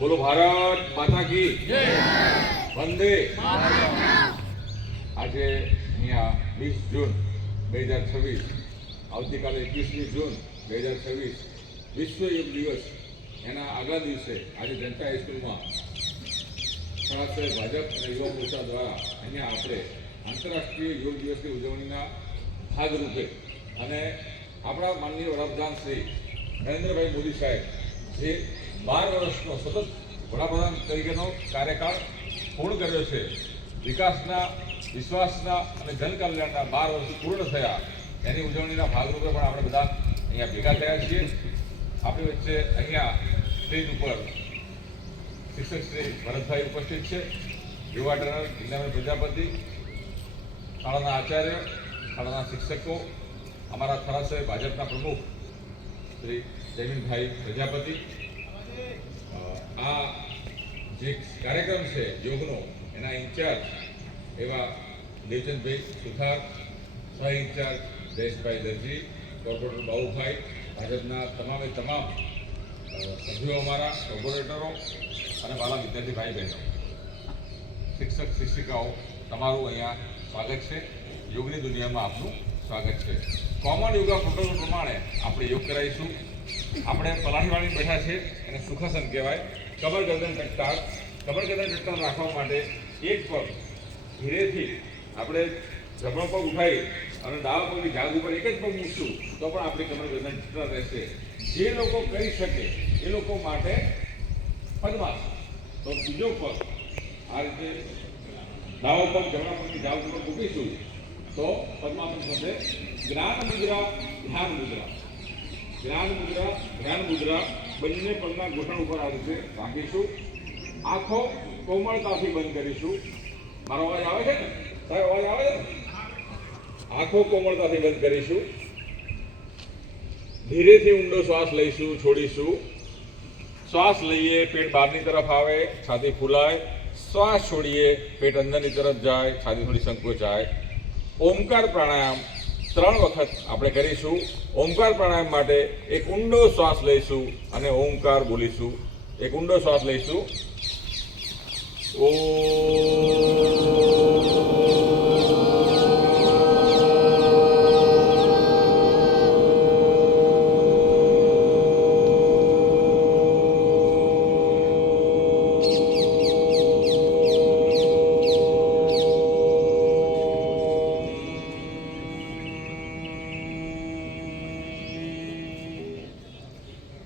બોલો ભારત માતા કી વંદે. આજે અહીંયા 20 જૂન 2026, આવતીકાલે 21મી જૂન 2026 વિશ્વ યોગ દિવસ. એના આગલા દિવસે આજે જનતા હાઈસ્કૂલમાં સરાસર ભાજપ અને યુવા મોરચા દ્વારા અહીંયા આપણે આંતરરાષ્ટ્રીય યોગ દિવસની ઉજવણીના ભાગરૂપે અને આપણા માનનીય વડાપ્રધાન શ્રી નરેન્દ્રભાઈ મોદી સાહેબ જે 12 વર્ષનો સતત વડાપ્રધાન તરીકેનો કાર્યકાળ પૂર્ણ કર્યો છે, વિકાસના, વિશ્વાસના અને જનકલ્યાણના 12 વર્ષ પૂર્ણ થયા, એની ઉજવણીના ભાગરૂપે પણ આપણે બધા અહીંયા ભેગા થયા છીએ. આપણી વચ્ચે અહીંયા સ્ટેજ ઉપર શિક્ષક શ્રી ભરતભાઈ ઉપસ્થિત છે, યુવા ટ્રેનર ઇન્દ્રભાઈ પ્રજાપતિ, શાળાના આચાર્ય, શાળાના શિક્ષકો, અમારા થરાસર ભાજપના પ્રમુખ શ્રી જયમીનભાઈ પ્રજાપતિ. આ જે કાર્યક્રમ છે યોગનો, એના ઇન્ચાર્જ એવા દેવચંદભાઈ સુથાર, સહ ઇન્ચાર્જ જયેશભાઈ દરજી, કોર્પોરેટર બાબુભાઈ, ભાજપના તમામ સભ્યો, અમારા કોર્પોરેટરો અને વાલા વિદ્યાર્થી ભાઈ બહેનો, શિક્ષક શિક્ષિકાઓ, તમારું અહીંયા સ્વાગત છે. યોગની દુનિયામાં આપનું સ્વાગત છે. કોમન યોગા પ્રોટોકોલ પ્રમાણે આપણે યોગ કરાવીશું. આપણે પલાઠીવાળી બેઠા છે, એને સુખાસન કહેવાય. કમર ગરદન ટકટાળ, કમર ગરદન ટકટાળ રાખવા માટે એક પગ ધીરેથી આપણે જમણો પગ ઉઠાવી અને ડાબા પગની જાગ ઉપર એક જ પગ મૂકશું તો પણ આપણી કમર ગરદન ટકટાળ રહેશે. જે લોકો કરી શકે એ લોકો માટે પદ્માસન. તો બીજો પગ આ રીતે ડાબો પગ જમણા પગની જાગ ઉપર મૂકીશું તો પદ્માસન થશે. જ્ઞાન મુદ્રા, ધ્યાન મુદ્રા, જ્ઞાન મુદ્રા, ધ્યાન મુદ્રા બંને પગના ઘૂંટણ ઉપર આ રીતે રાખીશું. આંખો કોમળતાથી બંધ કરીશું. મારો અવાજ આવે છે ને સાહેબ? અવાજ આવે છે ને? આંખો કોમળતાથી બંધ કરીશું. ધીરેથી ઊંડો શ્વાસ લઈશું, છોડીશું. શ્વાસ લઈએ, પેટ બહારની તરફ આવે, છાતી ફૂલાય. શ્વાસ છોડીએ, પેટ અંદરની તરફ જાય, છાતી થોડી સંકોચાય. ઓમકાર પ્રાણાયામ 3 વખત આપણે કરીશું. ઓમકાર પ્રાણાયામ માટે એક ઊંડો શ્વાસ લઈશું અને ઓમકાર બોલીશું. એક ઊંડો શ્વાસ લઈશું.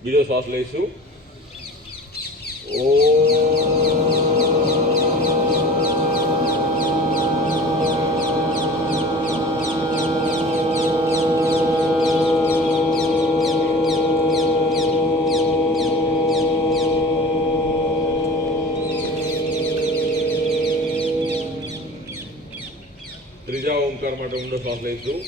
બીજો શ્વાસ લઈશું. ત્રીજા ઓમકાર માટે ઊંડો શ્વાસ લઈશું.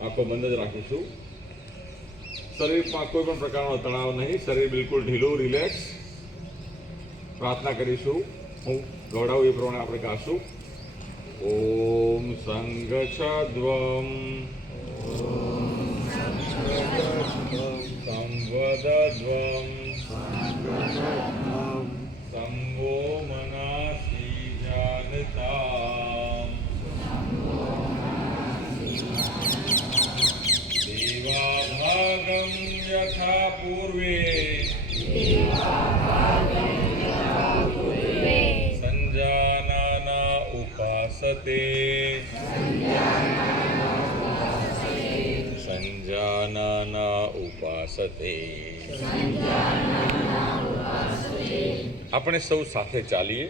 આંખો બંધ જ રાખીશું. શરીરમાં કોઈ પણ પ્રકારનો તણાવ નહીં, શરીર બિલકુલ ઢીલું, રિલેક્સ. પ્રાર્થના કરીશું. હું ગૌડાવું એ પ્રમાણે આપણે ગાશું. ઓમ સંગચ્છદ્વમ સંવદદ્વમ સંવો મનાસી જાનતા દેવાભાગમ યથા પૂર્વે સંજાનાના ઉપાસતે સંજાનાના ઉપાસતે. આપણે સૌ સાથે ચાલીએ,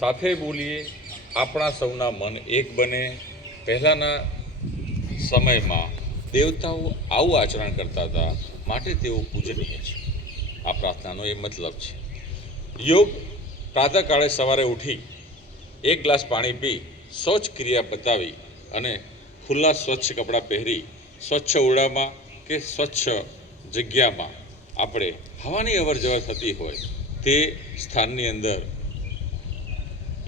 સાથે બોલીએ, આપણા સૌના મન એક બને. પહેલાંના સમયમાં દેવતાઓ આવું આચરણ કરતા હતા, માટે તેઓ પૂજનીય છે. આ પ્રાર્થનાનો એ મતલબ છે. યોગ પ્રાતઃકાળે સવારે ઉઠી 1 ગ્લાસ પાણી પી, શૌચ ક્રિયા બતાવી અને ખુલ્લા સ્વચ્છ કપડાં પહેરી સ્વચ્છ ઓરડામાં કે સ્વચ્છ જગ્યામાં આપણે હવાની અવર જવર થતી હોય તે સ્થાનની અંદર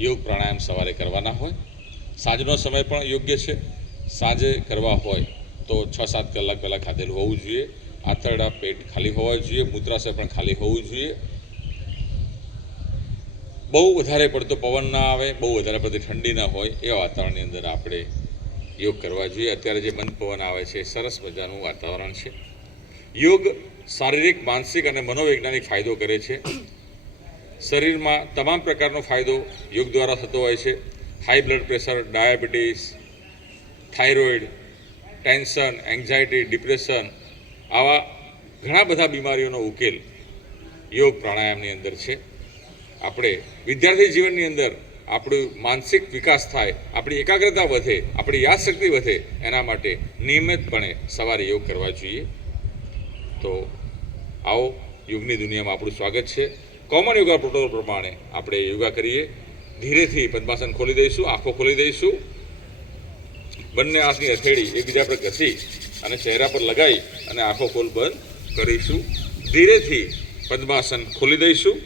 યોગ પ્રાણાયામ સવારે કરવાના હોય. સાંજનો સમય પણ યોગ્ય છે. સાંજે કરવા હોય તો 6-7 કલાક પહેલાં ખાધેલું હોવું જોઈએ. આંતરડા પેટ ખાલી હોવા જોઈએ. મૂત્રાશય પણ ખાલી હોવું જોઈએ. બહુ વધારે પડતો પવન ના આવે, બહુ વધારે પડતી ઠંડી ના હોય એવા વાતાવરણની અંદર આપણે યોગ કરવા જોઈએ. અત્યારે જે મંદ પવન આવે છે, સરસ મજાનું વાતાવરણ છે. યોગ શારીરિક, માનસિક અને મનોવૈજ્ઞાનિક ફાયદો કરે છે. શરીરમાં તમામ પ્રકારનો ફાયદો યોગ દ્વારા થતો હોય છે. High blood pressure, diabetes, thyroid, tension, anxiety, depression આવા ઘણા બધા બીમારીઓનો ઉકેલ યોગ પ્રાણાયામની અંદર છે. આપણે વિદ્યાર્થી જીવનની અંદર આપણું માનસિક વિકાસ થાય, આપણી એકાગ્રતા વધે, આપણી યાદશક્તિ વધે, એના માટે નિયમિતપણે સવારે યોગ કરવા જોઈએ. તો આવો, યોગની દુનિયામાં આપણું સ્વાગત છે. કોમન યોગા પ્રોટોકોલ પ્રમાણે આપણે યોગા કરીએ. ધીરેથી પદ્માસન ખોલી દઈશું, આંખો ખોલી દઈશું. બંને હાથની હથેળી એકબીજા પર ઘસી અને ચહેરા પર લગાવી અને આંખો ખોલ બંધ કરીશું. ધીરેથી પદ્માસન ખોલી દઈશું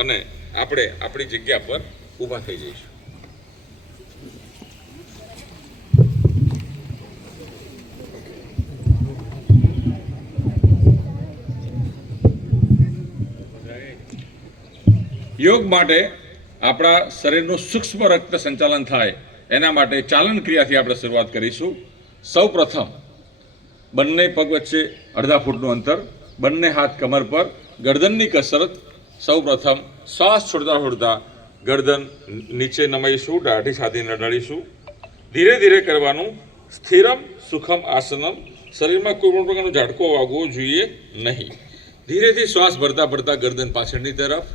અને આપણે આપણી જગ્યા પર ઊભા થઈ જઈશું. યોગ માટે આપણા શરીરનું સૂક્ષ્મ રક્ત સંચાલન થાય એના માટે ચાલન ક્રિયાથી આપણે શરૂઆત કરીશું. સૌ પ્રથમ બંને પગ વચ્ચે અડધા ફૂટનું અંતર, બંને હાથ કમર પર, ગરદનની કસરત. સૌ પ્રથમ શ્વાસ છોડતા છોડતા ગરદન નીચે નમાઈશું, દાઢી છાતીને અડાડીશું. ધીરે ધીરે કરવાનું. સ્થિરમ સુખમ આસનમ. શરીરમાં કોઈ પણ પ્રકારનો ઝાટકો વાગવો જોઈએ નહીં. ધીરેથી શ્વાસ ભરતા ભરતા ગરદન પાછળની તરફ.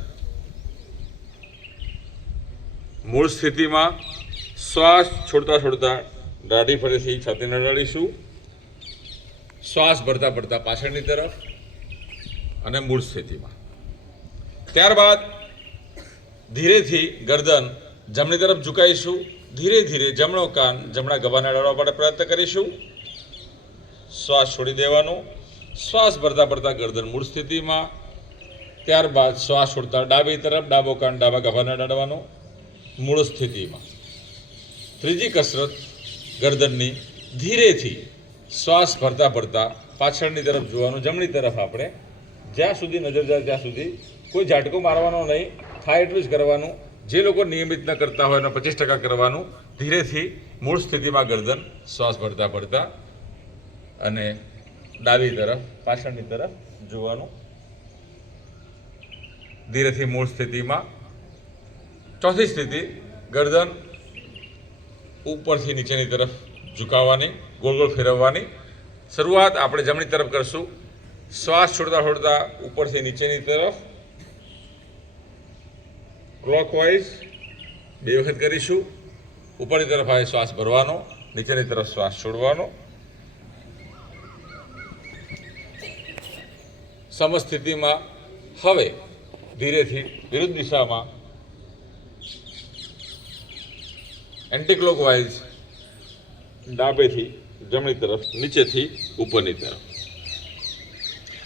મૂળ સ્થિતિમાં શ્વાસ છોડતા છોડતા દાઢી ફરીથી છાતીને અડાડીશું. શ્વાસ ભરતા ભરતા પાછળની તરફ અને મૂળ સ્થિતિમાં. ત્યારબાદ ધીરેથી ગરદન જમણી તરફ ઝુકાઈશું. ધીરે ધીરે જમણો કાન જમણા ગભાને અડાડવા માટે પ્રયત્ન કરીશું. શ્વાસ છોડી દેવાનો. શ્વાસ ભરતા ભરતા ગરદન મૂળ સ્થિતિમાં. ત્યારબાદ શ્વાસ છોડતા ડાબી તરફ ડાબો કાન ડાબા ગભાને અડાડવાનો, મૂળ સ્થિતિમાં. ત્રીજી કસરત ગરદનની. ધીરેથી શ્વાસ ભરતા ભરતા પાછળની તરફ જોવાનું, જમણી તરફ આપણે જ્યાં સુધી નજર જાય ત્યાં સુધી. કોઈ ઝાટકો મારવાનો નહીં, થાય એટલું જ કરવાનું. જે લોકો નિયમિત ન કરતા હોય એનો 25% કરવાનું. ધીરેથી મૂળ સ્થિતિમાં ગરદન શ્વાસ ભરતા ભરતા અને ડાબી તરફ પાછળની તરફ જોવાનું. ધીરેથી મૂળ સ્થિતિમાં. ચોથી સ્થિતિ ગરદન ઉપરથી નીચેની તરફ ઝુકાવવાની, ગોળ ગોળ ફેરવવાની. શરૂઆત આપણે જમણી તરફ કરશું. શ્વાસ છોડતા છોડતા ઉપરથી નીચેની તરફ ક્લોકવાઇઝ 2 વખત કરીશું. ઉપરની તરફ આવે શ્વાસ ભરવાનો, નીચેની તરફ શ્વાસ છોડવાનો. સમસ્થિતિમાં. હવે ધીરેથી વિરુદ્ધ દિશામાં એન્ટી ક્લોકવાઇઝ ડાબેથી જમણી તરફ, નીચેથી ઉપરની તરફ.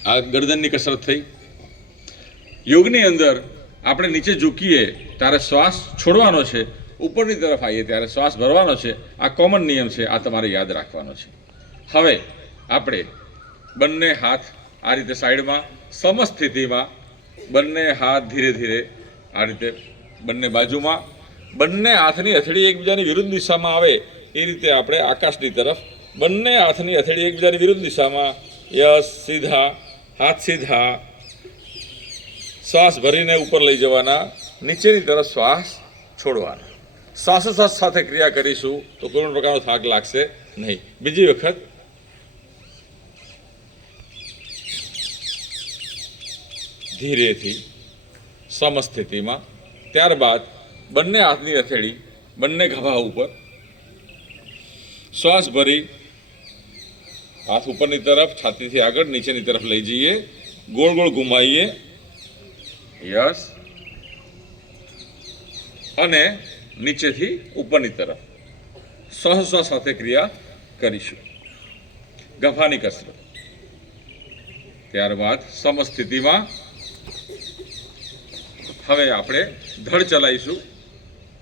આ ગરદનની કસરત થઈ. યોગની અંદર આપણે નીચે ઝૂકીએ ત્યારે શ્વાસ છોડવાનો છે, ઉપરની તરફ આવીએ ત્યારે શ્વાસ ભરવાનો છે. આ કોમન નિયમ છે, આ તમારે યાદ રાખવાનો છે. હવે આપણે બંને હાથ આ રીતે સાઈડમાં, સમસ્થિતિમાં. બંને હાથ ધીરે ધીરે આ રીતે બંને બાજુમાં. બંને હાથની હથેળી એકબીજાની વિરુદ્ધ દિશામાં આવે એ રીતે આપણે આકાશની તરફ. બંને હાથની હથેળી એકબીજાની વિરુદ્ધ દિશામાં. યસ, સીધા, હાથ સીધા. શ્વાસ ભરીને ઉપર લઈ જવાના, નીચેની તરફ શ્વાસ છોડવાના. શ્વાસોશ્વાસ સાથે ક્રિયા કરીશું તો કોઈ પણ પ્રકારનો થાક લાગશે નહીં. બીજી વખત. ધીરેથી સમસ્થિતિમાં. ત્યારબાદ બંને હાથની હથેળી બંને ખભા ઉપર. શ્વાસ ભરી હાથ ઉપરની તરફ, છાતીથી આગળ, નીચેની તરફ લઈ જઈએ. ગોળ ગોળ ઘુમાઈએ. યસ. અને નીચેથી ઉપરની તરફ શ્વાસોશ્વાસ સાથે ક્રિયા કરીશું. ગફાની કસરત. ત્યારબાદ સમસ્થિતિમાં હવે આપણે ધડ ચલાવીશું.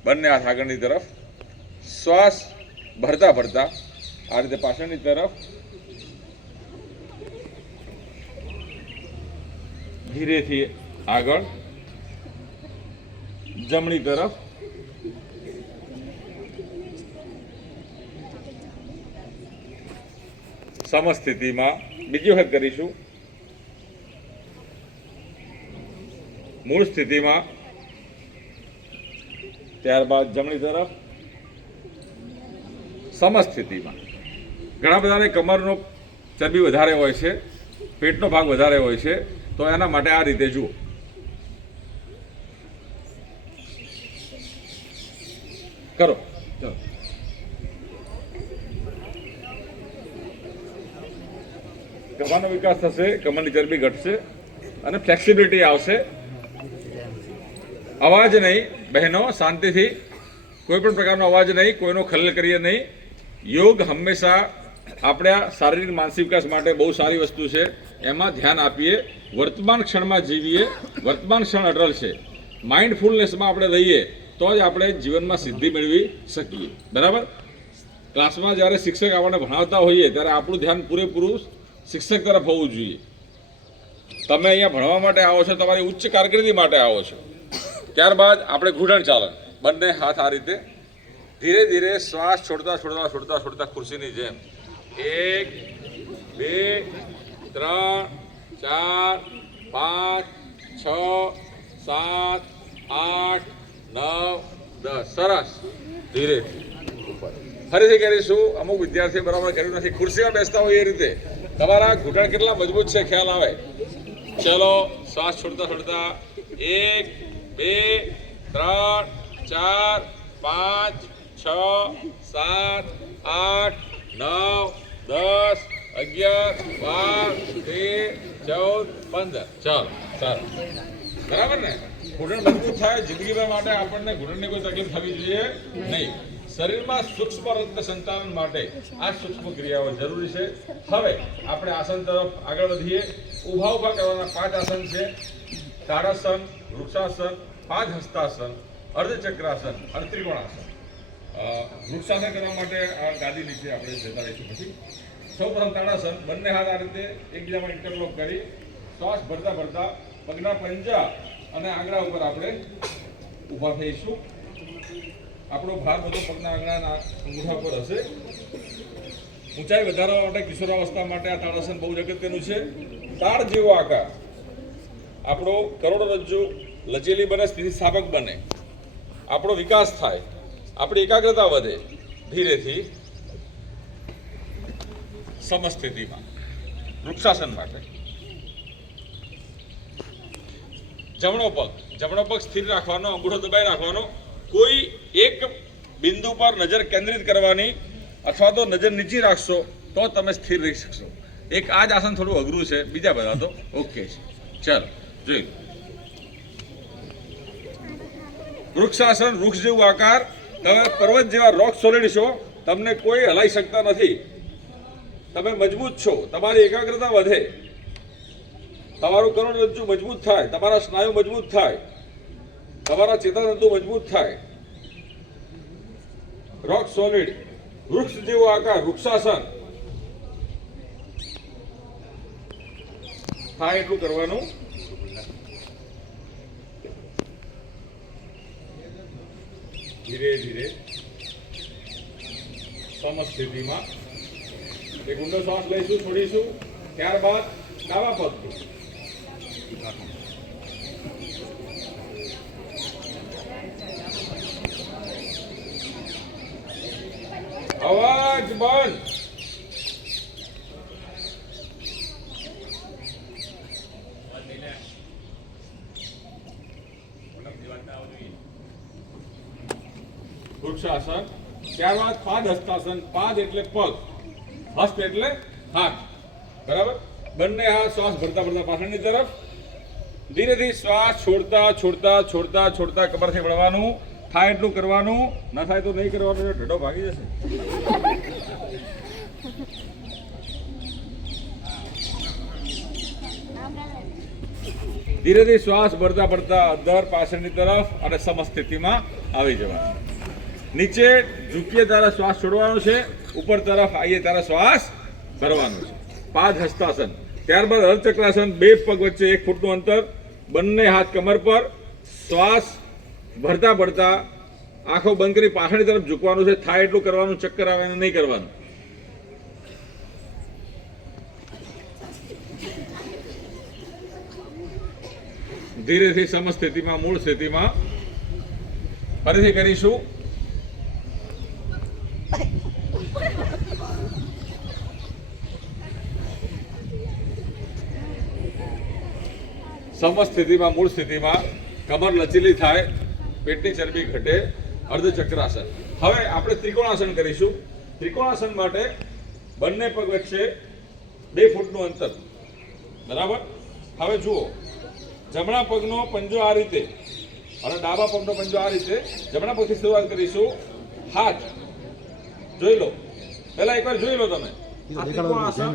બંને હાથ આગળની તરફ, શ્વાસ ભરતા ભરતા આ રીતે પાછળની તરફ, ધીરેથી આગળ, જમણી તરફ, સમસ્થિતિમાં બીજી વખત કરીશું. મૂળ સ્થિતિમાં, ત્યારબાદ જમણી તરફ, સમસ્થિતિમાં. ઘણા બધાને કમરનો ચરબી વધારે હોય છે, પેટનો ભાગ વધારે હોય છે, તો એના માટે આ રીતે જુઓ. કરો, ચલો. ગભાનો વિકાસ થશે, કમરની ચરબી ઘટશે અને ફ્લેક્સિબિલિટી આવશે. અવાજ નહીં બહેનો, શાંતિથી, કોઈ પણ પ્રકારનો અવાજ નહીં, કોઈનો ખલેલ કરીએ નહીં. યોગ હંમેશા આપણા શારીરિક માનસિક વિકાસ માટે બહુ સારી વસ્તુ છે. એમાં ધ્યાન આપીએ, વર્તમાન ક્ષણમાં જીવીએ. વર્તમાન ક્ષણ અટલ છે. માઇન્ડફુલનેસમાં આપણે રહીએ તો જ આપણે જીવનમાં સિદ્ધિ મેળવી શકીએ. બરાબર? ક્લાસમાં જ્યારે શિક્ષક આપણને ભણાવતા હોઈએ ત્યારે આપણું ધ્યાન પૂરેપૂરું શિક્ષક તરફ હોવું જોઈએ. તમે અહીંયા ભણવા માટે આવો છો, તમારી ઉચ્ચ કારકિર્દી માટે આવો છો. ત્યારબાદ આપણે ઘૂંટણ ચાલન, બંને હાથ આ રીતે ધીરે ધીરે શ્વાસ છોડતા છોડતા છોડતા છોડતા ખુરશીની જેમ 1 2 3 4 5 6 7 8 9 10. સરસ. ધીરેથી ફરીથી કરીશું. અમુક વિદ્યાર્થીઓ બરાબર કર્યું નથી. ખુરશીમાં બેસતા હોય એ રીતે તમારા ઘૂંટણ કેટલા મજબૂત છે ખ્યાલ આવે. ચલો, શ્વાસ છોડતા છોડતા 1 2 3 4 5 6 7 8 9 10 11 12 13 14 15. ચાલો, સારું. બરાબર ને? ઘૂંટણ મજબૂત થાય, જિંદગીભર માટે આપણને ઘૂંટણની કોઈ તકલીફ થવી જોઈએ નહીં. શરીરમાં સૂક્ષ્મ રક્ત સંચાલન માટે આ સૂક્ષ્મ ક્રિયાઓ જરૂરી છે. હવે આપણે આસન તરફ આગળ વધીએ. ઊભા ઊભા કરવાના 5 આસન છે. તાડાસન, વૃક્ષાસન, 5 હસ્તાસન, અર્ધચક્રાસન અને ત્રિકોણાસન. વૃક્ષાસન કરવા માટે આ ગાદી નીચે આપણે જતા રહીશું. પછી સૌપ્રથમ તાડાસન. બંને હાથ આ રીતે એકબીજામાં ઇન્ટરલોક કરી શ્વાસ ભરતા ભરતા પગના પંજા અને આંગળા ઉપર આપણે ઊભા થઈશું. આપણો ભાર બધો પગના આંગળાના અંગૂઠા પર હશે. ઊંચાઈ વધારવા માટે કિશોરાવસ્થા માટે આ તાડાસન બહુ અગત્યનું છે. તાળ જેવો આકાર, આપણો કરોડરજ્જુ લચેલી બને, સ્થિતિસ્થાપક બને, આપણો વિકાસ થાય, આપણી એકાગ્રતા વધે. ધીરેથી સમસ્થિતિમાં વૃક્ષાસન માટે જમણો પગ સ્થિર રાખવાનો, અંગૂઠો દબાઈ રાખવાનો. કોઈ એક બિંદુ પર નજર કેન્દ્રિત કરવાની, અથવા તો નજર નીચી રાખશો તો તમે સ્થિર રહી શકશો. એક આ જ આસન થોડું અઘરું છે, બીજા બધા તો ઓકે છે. ચાલો જોઈ લો. વૃક્ષાસન, વૃક્ષ જેવું આકાર. તમે પર્વત જેવા રોક સોલિડ છો, તમને કોઈ હલાઈ શકતા નથી. તમે મજબૂત છો, તમારી એકાગ્રતા વધે, તમારું કરોડરજ્જુ મજબૂત થાય, તમારા સ્નાયુ મજબૂત થાય, તમારા ચેતાતંતુ મજબૂત થાય. રોક સોલિડ, વૃક્ષ જેવો આકાર, વૃક્ષાસન થાય એટલું કરવાનું. ધીરે ધીરે સમસ્થિતિમાં એક ઊંડો શ્વાસ લઈશું, છોડીશું. ત્યારબાદ ડાબા પગથી અવાજ બંધ. વૃક્ષાસન. ત્યારબાદ પાદ હસ્તાસન. પાદ એટલે પગ, હસ્ત એટલે હાથ. બરાબર? બંને હાથ શ્વાસ ભરતા ભરતા પાછળની તરફ. ધીરેથી શ્વાસ છોડતા છોડતા છોડતા છોડતા કમરથી વળવાનું. થાય એટલું કરવાનું, ન થાય તો નહીં કરવાનું, ઢડો ભાગી જશે. ધીરે ધીરે શ્વાસ ભરતા ભરતા અધર પાછળની તરફ અને સમ સ્થિતિમાં આવી જવાનું. નીચે ઝૂકીએ તારા શ્વાસ છોડવાનો છે, ઉપર તરફ આવીએ તારા શ્વાસ ભરવાનો છે. પાદ હસ્તાસન. ત્યારબાદ અર્ધચક્રાસન. બે પગ વચ્ચે 1 ફૂટનું અંતર, બંને હાથ કમર પર, શ્વાસ ભરતા ભરતા આંખો બંધ કરી પાછળની તરફ ઝૂકવાનું છે. થાય એટલું કરવાનું, ચક્કર આવે એને નહીં કરવાનું. ધીરેથી સમ સ્થિતિમાં, મૂળ સ્થિતિમાં ફરીથી કરીશું. સમ સ્થિતિમાં, મૂળ સ્થિતિમાં, કમર લચીલી થાય, પેટની ચરબી ઘટે. અર્ધચક્રાસન. હવે આપણે ત્રિકોણાસન કરીશું. ત્રિકોણાસન માટે બંને પગ વચ્ચે 2 ફૂટનું અંતર, બરાબર. હવે જુઓ, જમણા પગનો પંજો આ રીતે અને ડાબા પગનો પંજો આ રીતે. જમણા પગથી શરૂઆત કરીશું. હાથ જોઈ લો, પહેલા એકવાર જોઈ લો તમે. આ ત્રિકોણાસન.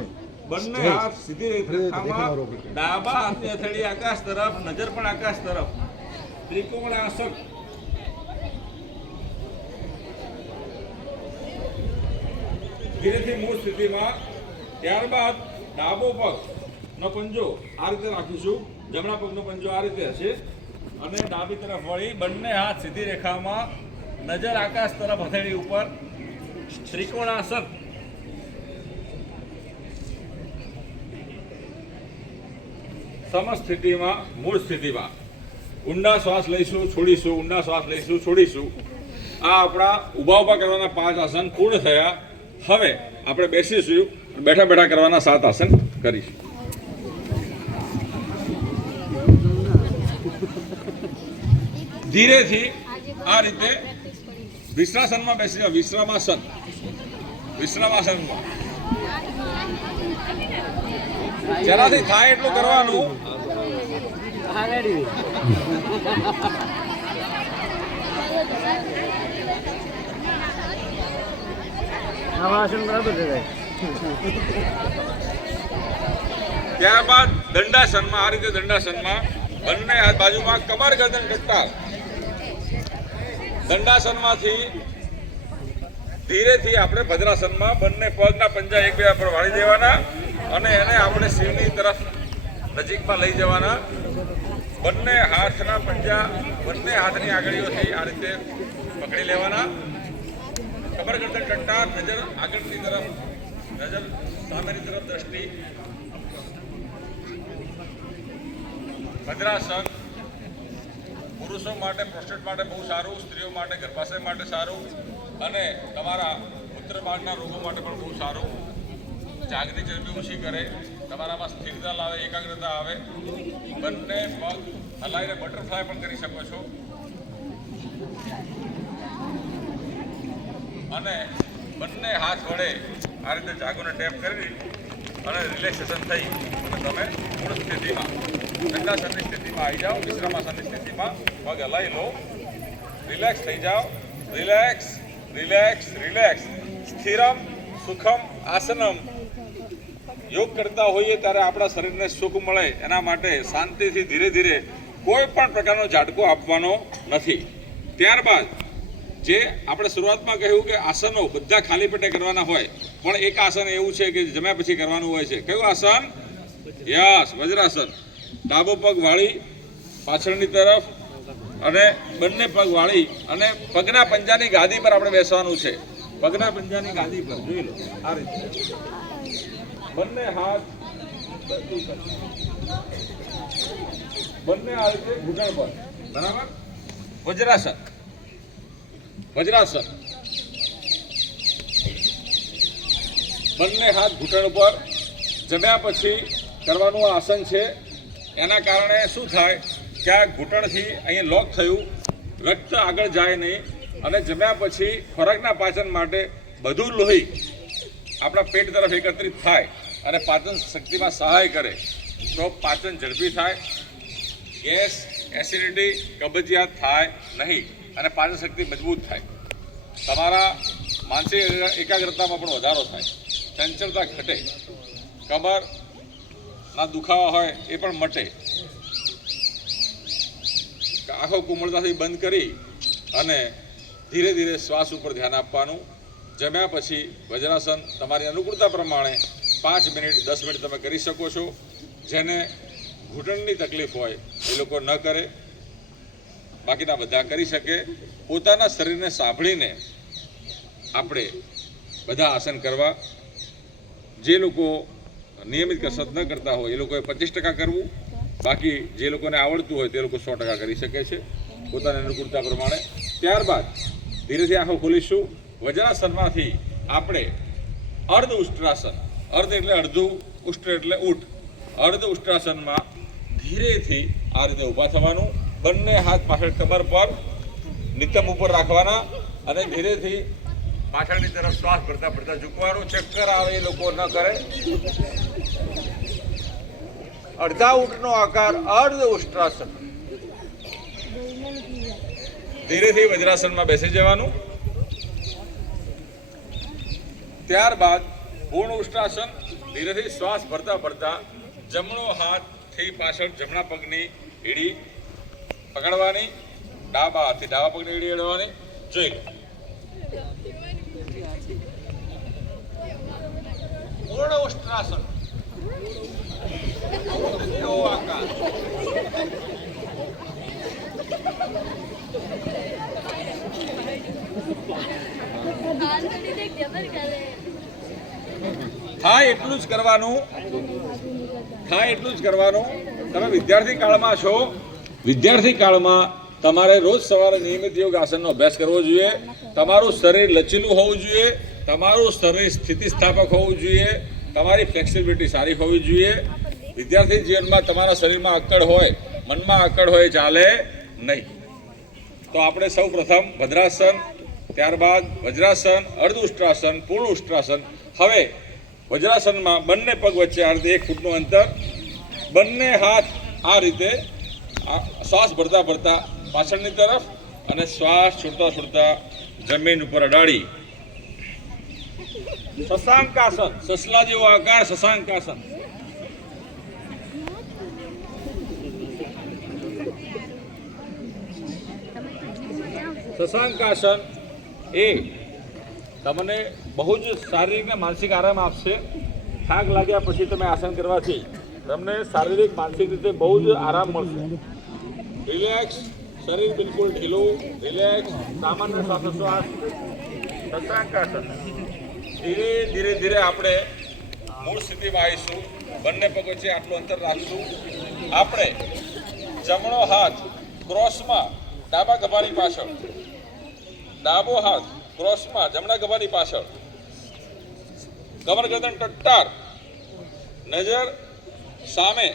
બંને હાથ સીધી રેખામાં, ડાબા હાથની હથેળી આકાશ તરફ, નજર પણ આકાશ તરફ. ત્રિકોણાસન. ધીરેથી મૂળ સ્થિતિમાં. ત્યારબાદ ડાબો પગનો પંજો આ રીતે રાખીશું. જમણા પગનો પંજો આ રીતે હશે અને ડાબી તરફ વળી બંને હાથ સીધી રેખામાં, નજર આકાશ તરફ, હથેળી ઉપર. ત્રિકોણાસન. સમ સ્થિતિમાં, મૂળ સ્થિતિમાં. ઊંડા શ્વાસ લઈશું, છોડીશું, ઊંડા શ્વાસ લઈશું, છોડીશું. આ આપણા ઊભા કરવાના 5 આસન પૂર્ણ થયા. હવે આપણે બેસીશું, બેઠા બેઠા કરવાના 7 આસન કરીશું. ધીરેથી આ રીતે વિશ્રાસનમાં બેસી જાઓ. વિશ્રામાસન. વિશ્રામાસનમાં જેનાથી થાય એટલું કરવાનું. ત્યારબાદ દંડાસનમાં. આ રીતે દંડાસનમાં બંને હાથ બાજુમાં, કમર ગરદન કટ્ટાર. દંડાસનમાંથી ધીરેથી આપણે ભદ્રાસનમાં બંને પગના પંજા એકબીજા પર વાળી દેવાના અને એને આપણે શિવની તરફ નજીકમાં લઈ જવાના. બંને હાથના પંજા બંને હાથની આંગળીઓથી આ રીતે પકડી લેવાના. કમર ગરદન કટ્ટાર. નજર આગળની તરફ, નજર સામેની તરફ, દ્રષ્ટિ. ભદ્રાસન પુરુષો માટે, પ્રોસ્ટેટ માટે બહુ સારું, સ્ત્રીઓ માટે, ગર્ભાશય માટે સારું અને તમારા મૂત્રમાર્ગના રોગો માટે પણ બહુ સારું. જાગની ચરબી ઓછી કરે, તમારામાં સ્થિરતા લાવે, એકાગ્રતા આવે. બંને પગ હલાવીને બટરફ્લાય પણ કરી શકો છો અને બંને હાથ વડે આ રીતે જાગોને ટેપ કરી અને રિલેક્સેશન થઈ અને તમે મૂળ સ્થિતિમાં, દંડાસનની સ્થિતિમાં આવી જાઓ. વિશ્રામાસનની સ્થિતિમાં પગ હલાવી લો, રિલેક્સ થઈ જાઓ. Relax, relax, relax. સ્થિરમ સુખમ આસનમ. યોગ કરતા હોઈએ ત્યારે આપણા શરીરને સુખ મળે એના માટે શાંતિથી ધીરે ધીરે કોઈ પણ પ્રકારનો ઝાટકો આપવાનો નથી. ત્યારબાદ જે આપણે શરૂઆતમાં કહ્યું કે આસનો બધા ખાલી પેટે કરવાના હોય, પણ એક આસન એવું છે કે જમ્યા પછી કરવાનું હોય છે. કયું આસન? યસ, વજ્રાસન. ડાબો પગ વાળી પાછળની તરફ અને બંને પગ વાળી અને પગના પંજાની ગાદી પર આપણે બેસવાનું છે. પગના પંજાની ગાદી પર જોઈ લો આ રીતે. બંને હાથ બંને આ રીતે ઘૂંટણ પર, બરાબર. વજ્રાસન. વજ્રાસન. બંને હાથ ઘૂંટણ પર. જમ્યા પછી કરવાનું આ આસન છે. એના કારણે શું થાય કે આ ઘૂંટણથી અહીંયા લોક થયું, રક્ત આગળ જાય નહીં અને જમ્યા પછી ખોરાકના પાચન માટે બધું લોહી આપણા પેટ તરફ એકત્રિત થાય અને પાચન શક્તિમાં સહાય કરે તો પાચન ઝડપી થાય, ગેસ, એસિડિટી, કબજિયાત થાય નહીં અને પાચન શક્તિ મજબૂત થાય. તમારા માનસિક એકાગ્રતામાં પણ વધારો થાય, ચંચળતા ઘટે, કમર ના દુખાવા હોય એ પણ મટે. આંખો કુમળતાથી બંધ કરી અને ધીરે ધીરે શ્વાસ ઉપર ધ્યાન આપવાનું. જમ્યા પછી વજ્રાસન તમારી અનુકૂળતા પ્રમાણે 5 મિનિટ 10 મિનિટ તમે કરી શકો છો. જેને ઘૂંટણની તકલીફ હોય એ લોકો ન કરે, બાકીના બધા કરી શકે. પોતાના શરીરને સાંભળીને આપણે બધા આસન કરવા. જે લોકો નિયમિત કસરત ન કરતા હોય એ લોકોએ 25% કરવું, બાકી જે લોકોને આવડતું હોય તે લોકો 100% કરી શકે છે પોતાની અનુકૂળતા પ્રમાણે. ત્યારબાદ ધીરેથી આંખો ખોલીશું. વજ્રાસનમાંથી આપણે અર્ધ ઉષ્ટ્રાસન, અર્ધ એટલે અડધું, ઉષ્ટ્ર એટલે ઊંટ, અર્ધ ઉષ્ટ્રાસનમાં ધીરેથી આ રીતે ઊભા થવાનું. બંને હાથ પાછળ કમર પર નિતંબ ઉપર રાખવાના અને ધીરેથી પાછળની તરફ શ્વાસ ભરતા ભરતા ઝૂકવાનું. ચક્કર આવે એ લોકો ન કરે. અડધા ઊંટનો આકાર અર્ધ ઉષ્ટ્રાસન. ધીરેથી વજ્રાસનમાં બેસી જવાનું. ત્યારબાદ પૂર્ણ ઉષ્ટ્રાસન. ધીરેથી શ્વાસ ભરતા ભરતા જમણો હાથથી પાછળ જમણા પગની એડી પકડવાની, ડાબા હાથથી ડાબા પગની એડી અડવાની. જોઈ લો. પૂર્ણ ઉષ્ટ્રાસન. એવો આકાર. થાય એટલું જ કરવાનું. થાય એટલું જ કરવાનું. તમે વિદ્યાર્થી કાળમાં છો. વિદ્યાર્થી કાળમાં તમારે રોજ સવારે નિયમિત યોગ આસનનો અભ્યાસ કરવો જોઈએ. તમારું શરીર લચીલું હોવું જોઈએ. તમારું શરીર સ્થિતિસ્થાપક હોવું જોઈએ. તમારી ફ્લેક્સિબિલિટી સારી હોવી જોઈએ. વિદ્યાર્થી જીવનમાં તમારા શરીરમાં અક્કડ હોય, મનમાં અક્કડ હોય ચાલે નહીં. તો આપણે સૌ પ્રથમ ભદ્રાસન, ત્યારબાદ વજ્રાસન, અર્ધ ઉષ્ટ્રાસન, પૂર્ણ ઉષ્ટ્રાસન. હવે વજ્રાસનમાં બંને પગ વચ્ચે આ રીતે 1 ફૂટનું અંતર, બંને હાથ આ રીતે શ્વાસ ભરતા ભરતા પાછળની તરફ અને શ્વાસ છોડતા છોડતા જમીન ઉપર અડાડી. શશાંકાસન, સસલા જેવો આકાર, શશાંકાસન. શશાંકાસન એ તમને બહુ જ શારીરિક અને માનસિક આરામ આપશે. થાક લાગ્યા પછી તમે આસન કરવાથી તમને શારીરિક માનસિક રીતે બહુ જ આરામ મળશે. રિલેક્સ, શરીર બિલકુલ ઢીલું, રિલેક્સ, સામાન્ય શ્વાસોશ્વાસ. શશાંકાસન. ધીરે ધીરે ધીરે આપણે મૂળ સ્થિતિમાં આવીશું. બંને પગ વચ્ચે આટલું અંતર રાખશું. આપણે જમણો હાથ ક્રોસમાં ડાબા ગભાની પાછળ, ડાબો હાથ ક્રોસમાં જમણા ગભાની પાછળ, કમર ગરદન ટટ્ટાર, નજર સામે.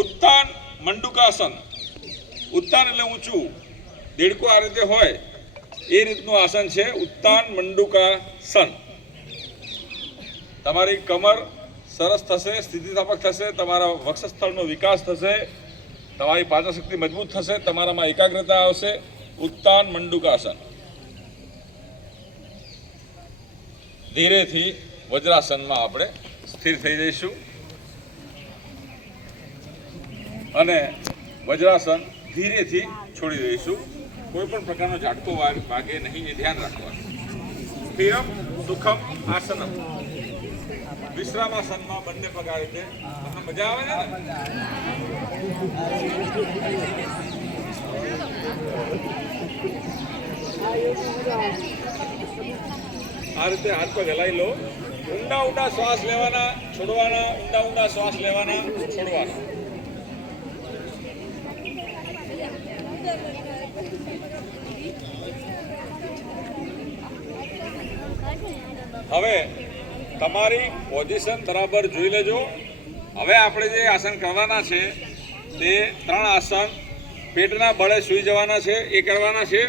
ઉત્તાન મંડુકાસન. ઉત્તાન એટલે ઊંચું, દેડકો આ રીતે હોય એ રીતનું આસન છે ઉત્તાન મંડુકાસન. તમારી કમર સરસ થશે, સ્થિતિસ્થાપક થશે, તમારા વક્ષસ્થળનો વિકાસ થશે, તમારી પાચન શક્તિ મજબૂત થશે, તમારામાં એકાગ્રતા આવશે. ઉત્તાન મંડુકાસન. ધીરેથી વજ્રાસનમાં આપણે સ્થિર થઈ જઈશું અને વજ્રાસન ધીરેથી છોડી દઈશું. કોઈ પણ પ્રકારનો ઝાટકો વાગે નહીં એ ધ્યાન રાખવાનું. સ્થિરમ સુખમ આસનમ. વિશ્રામાસનમાં બંને પગ આ રીતે. તમને મજા આવે છે ને? આ રીતે હાથ પગ હલાવી લો. ઊંડા ઊંડા શ્વાસ લેવાના, છોડવાના, ઊંડા ઊંડા શ્વાસ લેવાના, છોડવાના. હવે તમારી પોઝિશન બરાબર જોઈ લેજો. હવે આપણે જે આસન કરવાના છે તે 3 આસન પેટના બળે સૂઈ જવાના છે એ કરવાના છે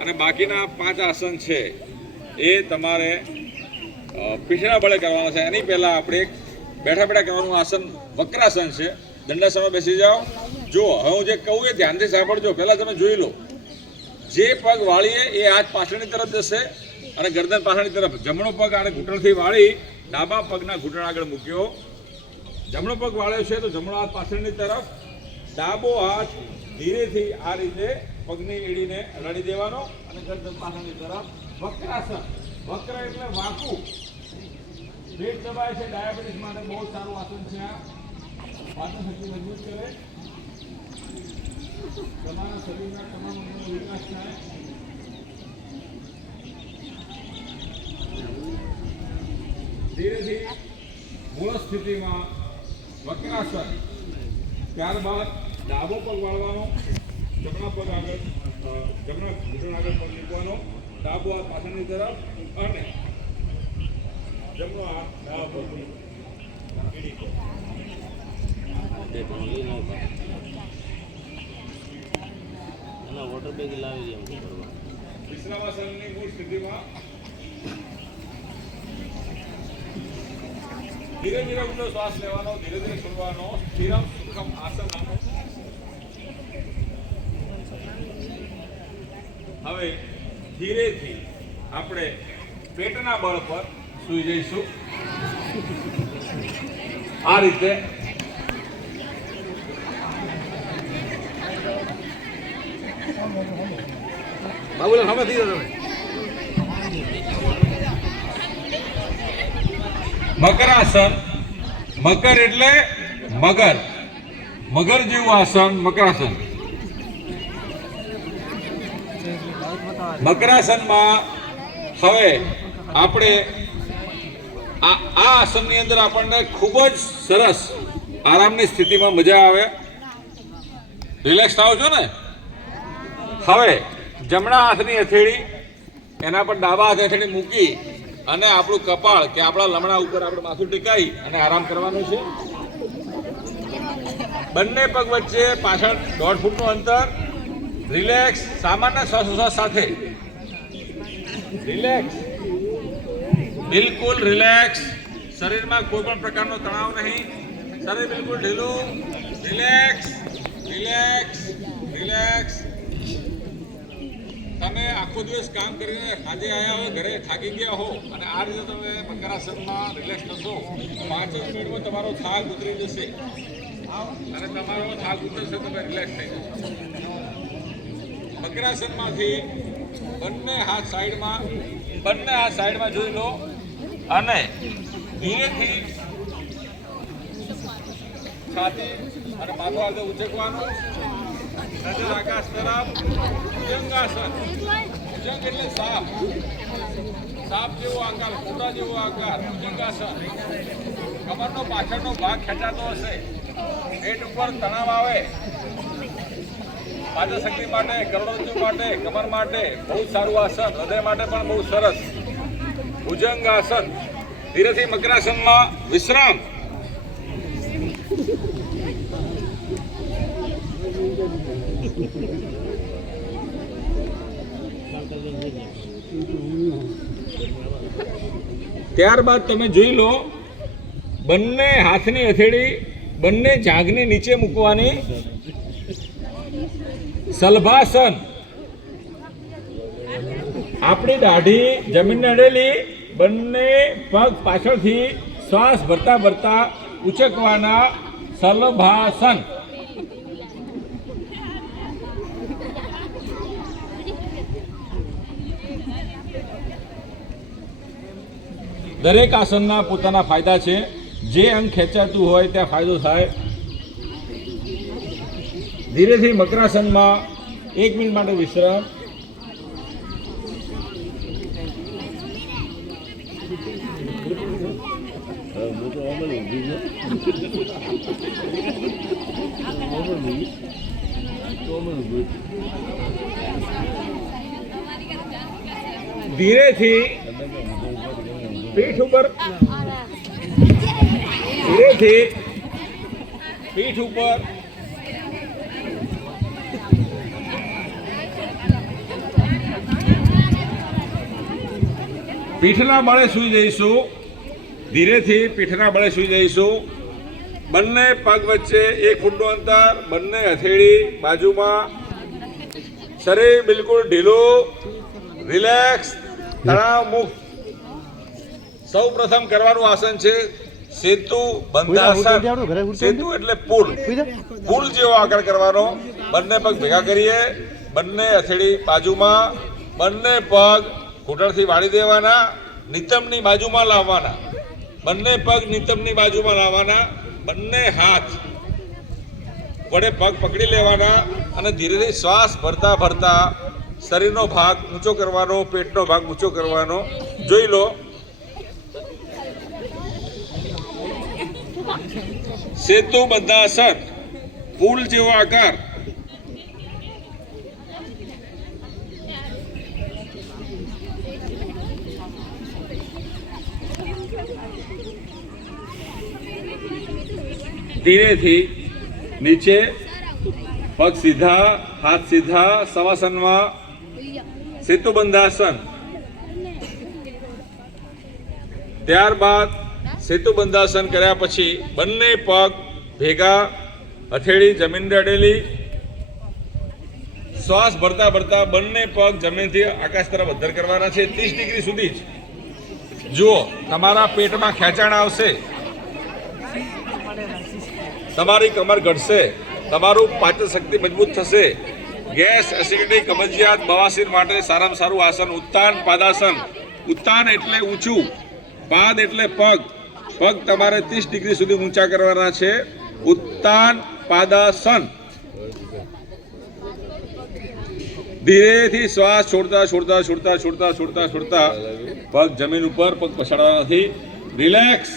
અને બાકીના 5 આસન છે એ તમારે પીઠના બળે કરવાના છે. એની પહેલાં આપણે એક બેઠા બેઠા કરવાનું આસન વક્રાસન છે. દંડાસનમાં બેસી જાઓ. જુઓ, હવે હું જે કહું એ ધ્યાનથી સાંભળજો. પહેલાં તમે જોઈ લો. જે પગ વાળીએ એ હાથ પાછળની તરફ જશે અને ગરદન પાછળની તરફ. જમણો પગ આને ઘૂંટણથી વાળી ડાબા પગના ઘૂંટણ આગળ મૂક્યો. જમણો પગ વાળ્યો છે તો જમણો હાથ પાછળની તરફ, ડાબો હાથ ધીરેથી આ રીતે પગની એડીને લડી દેવાનો અને ગરદન પાછળની તરફ. વક્રાસન, વક્ર એટલે વાંકું, પેટ દબાય છે, ડાયાબિટીસ માટે બહુ સારું આસન છે આ. પાચન શક્તિ મજબૂત કરે, તમારા શરીરના તમામ અંગોનો વિકાસ થાય. ધીરેથી મૂળ સ્થિતિમાં વક્રાસન. ત્યારબાદ ડાબો પગ વાળવાનો, જમણા પગ આગળ, જમણા ઘૂંટણ આગળ પગ મૂકવાનો, ડાબો હાથ પાછળની તરફ અને જમણો હાથ ડાબા પગ વોટર બેગ લાવી દે. વિશ્રામાસનની મૂળ સ્થિતિમાં ધીરે ધીરે ઊંડો શ્વાસ લેવાનો, ધીરે ધીરે છોડવાનો. સ્થિરમ સુખમ આસન નામનું. હવે ધીરેથી આપણે પેટના બળ પર સૂઈ જઈશું આ રીતે. બાબુલાલ હવે થઈ જશે. મકરાસન. મકર એટલે મગર, મગર જેવું આસન મકરાસન. મકરાસનમાં હવે આપણે આ આસનની અંદર આપણને ખૂબ જ સરસ આરામની સ્થિતિમાં મજા આવે, રિલેક્સ થાવ છો ને. હવે જમણા હાથની હથેળી એના પર ડાબા હાથ હથેળી મૂકી અને આપણું કપાળ કે આપણા લમણા ઉપર આપણે માથું ટેકાઈ અને આરામ કરવાનું છે. બંને પગ વચ્ચે પાછળ 1.5 ફૂટનું અંતર. રિલેક્સ, સામાન્ય શ્વાસોચ્છ્વાસ સાથે રિલેક્સ, બિલકુલ રિલેક્સ. શરીરમાં કોઈ પણ પ્રકારનો તણાવ નહીં, શરીર બિલકુલ ઢીલું. Relax, relax, relax. તમે આખો દિવસ કામ કરીને સાંજે આવ્યા હોય, ઘરે થાકી ગયા હો અને આ રીતે તમે મકરાસનમાં રિલેક્સ થશો, 5 જ મિનિટમાં તમારો થાક ઉતરી જશે અને તમારો થાક ઉતરશે, તમે રિલેક્સ થઈ જશો. મકરાસનમાંથી બંને હાથ સાઈડમાં જોઈ લો અને ધીરેથી છાતી અને માથું આગળ ઉચકવાનું. નજર આકાશ તરફ. ભુજંગાસન. ભુજંગ એટલે સાપ, સાપ જેવો આકાર, ઘોડા જેવો આકાર. ભુજંગાસન. કમરનો પાછળનો ભાગ ખેંચાતો હશે, પેટ ઉપર તણાવ આવે. પાચન શક્તિ માટે, કરોડરજ્જુ માટે, કમર માટે બહુ સારું આસન, હૃદય માટે પણ બહુ સરસ. ભુજંગાસન. ધીરેથી મકરાસનમાં વિશ્રામ. ત્યારબાદ તમે જોઈ લો, બંને હાથની હથેળી બંને જાંઘની નીચે મૂકવાની. સલભાસન. આપણી દાઢી જમીનને અડેલી, બંને પગ પાછળથી શ્વાસ ભરતા ભરતા ઉચકવાના. સલભાસન. દરેક આસનના પોતાના ફાયદા છે. જે અંગ ખેંચાતું હોય ત્યાં ફાયદો થાય. ધીરેથી મકરાસનમાં 1 મિનિટ માટે વિશ્રામ. ધીરેથી પીઠ ઉપર, ધીરેથી પીઠ ઉપર પીઠના બળે સૂઈ જઈશું. ધીરેથી પીઠના બળે સૂઈ જઈશું. બંને પગ વચ્ચે 1 ફૂટનું અંતર, બંને હથેળી બાજુમાં. શરીર બિલકુલ ઢીલું, રિલેક્સ, તણાવ મુક્ત. સૌ પ્રથમ કરવાનું આસન છે સેતુ બંધાસન. સેતુ એટલે પુલ. પુલ જેવો આકાર કરવાનો. બંને પગ ભેગા કરીએ, બંને હથેળી બાજુમાં, બંને પગ ઘૂંટણથી વાળી દેવાના, નિતંબની બાજુમાં લાવવાના. બંને પગ નિતંબની બાજુમાં લાવવાના, બંને હાથ વડે પગ પકડી લેવાના અને ધીરેથી શ્વાસ ભરતા ભરતા શરીરનો ભાગ ઊંચો કરવાનો, પેટનો ભાગ ઊંચો કરવાનો. જોઈ લો, સેતુ બંધાસન, પુલ જેવો આકાર. ધીરેથી નીચે, પગ સીધા, હાથ સીધા, શવાસનમાં. સેતુ બંધાસન. ત્યારબાદ સેતુ બંધાસન કર્યા પછી બંને પગ ભેગા, હથેળી જમીનને અડેલી, શ્વાસ ભરતા ભરતા બંને પગ જમીનથી આકાશ તરફ અદ્ધર કરવાના છે 30 ડિગ્રી સુધી જ. જુઓ, તમારા પેટમાં ખેંચાણ આવશે, તમારી કમર ઘટશે, તમારું પાચન શક્તિ મજબૂત થશે. ગેસ, એસિડિટી, કબજિયાત, બવાસીર માટે સારામાં સારું આસન ઉત્તાન પાદાસન. ઉત્તાન એટલે ઊંચું, પાદ એટલે પગ. પગ તમારે 30 ડિગ્રી સુધી ઊંચા કરવાના છે. ઉત્તાન પાદાસન. ધીરેથી શ્વાસ છોડતા છોડતા છોડતા છોડતા છોડતા છોડતા પગ જમીન ઉપર, પગ પછાડવાના નથી. રિલેક્સ.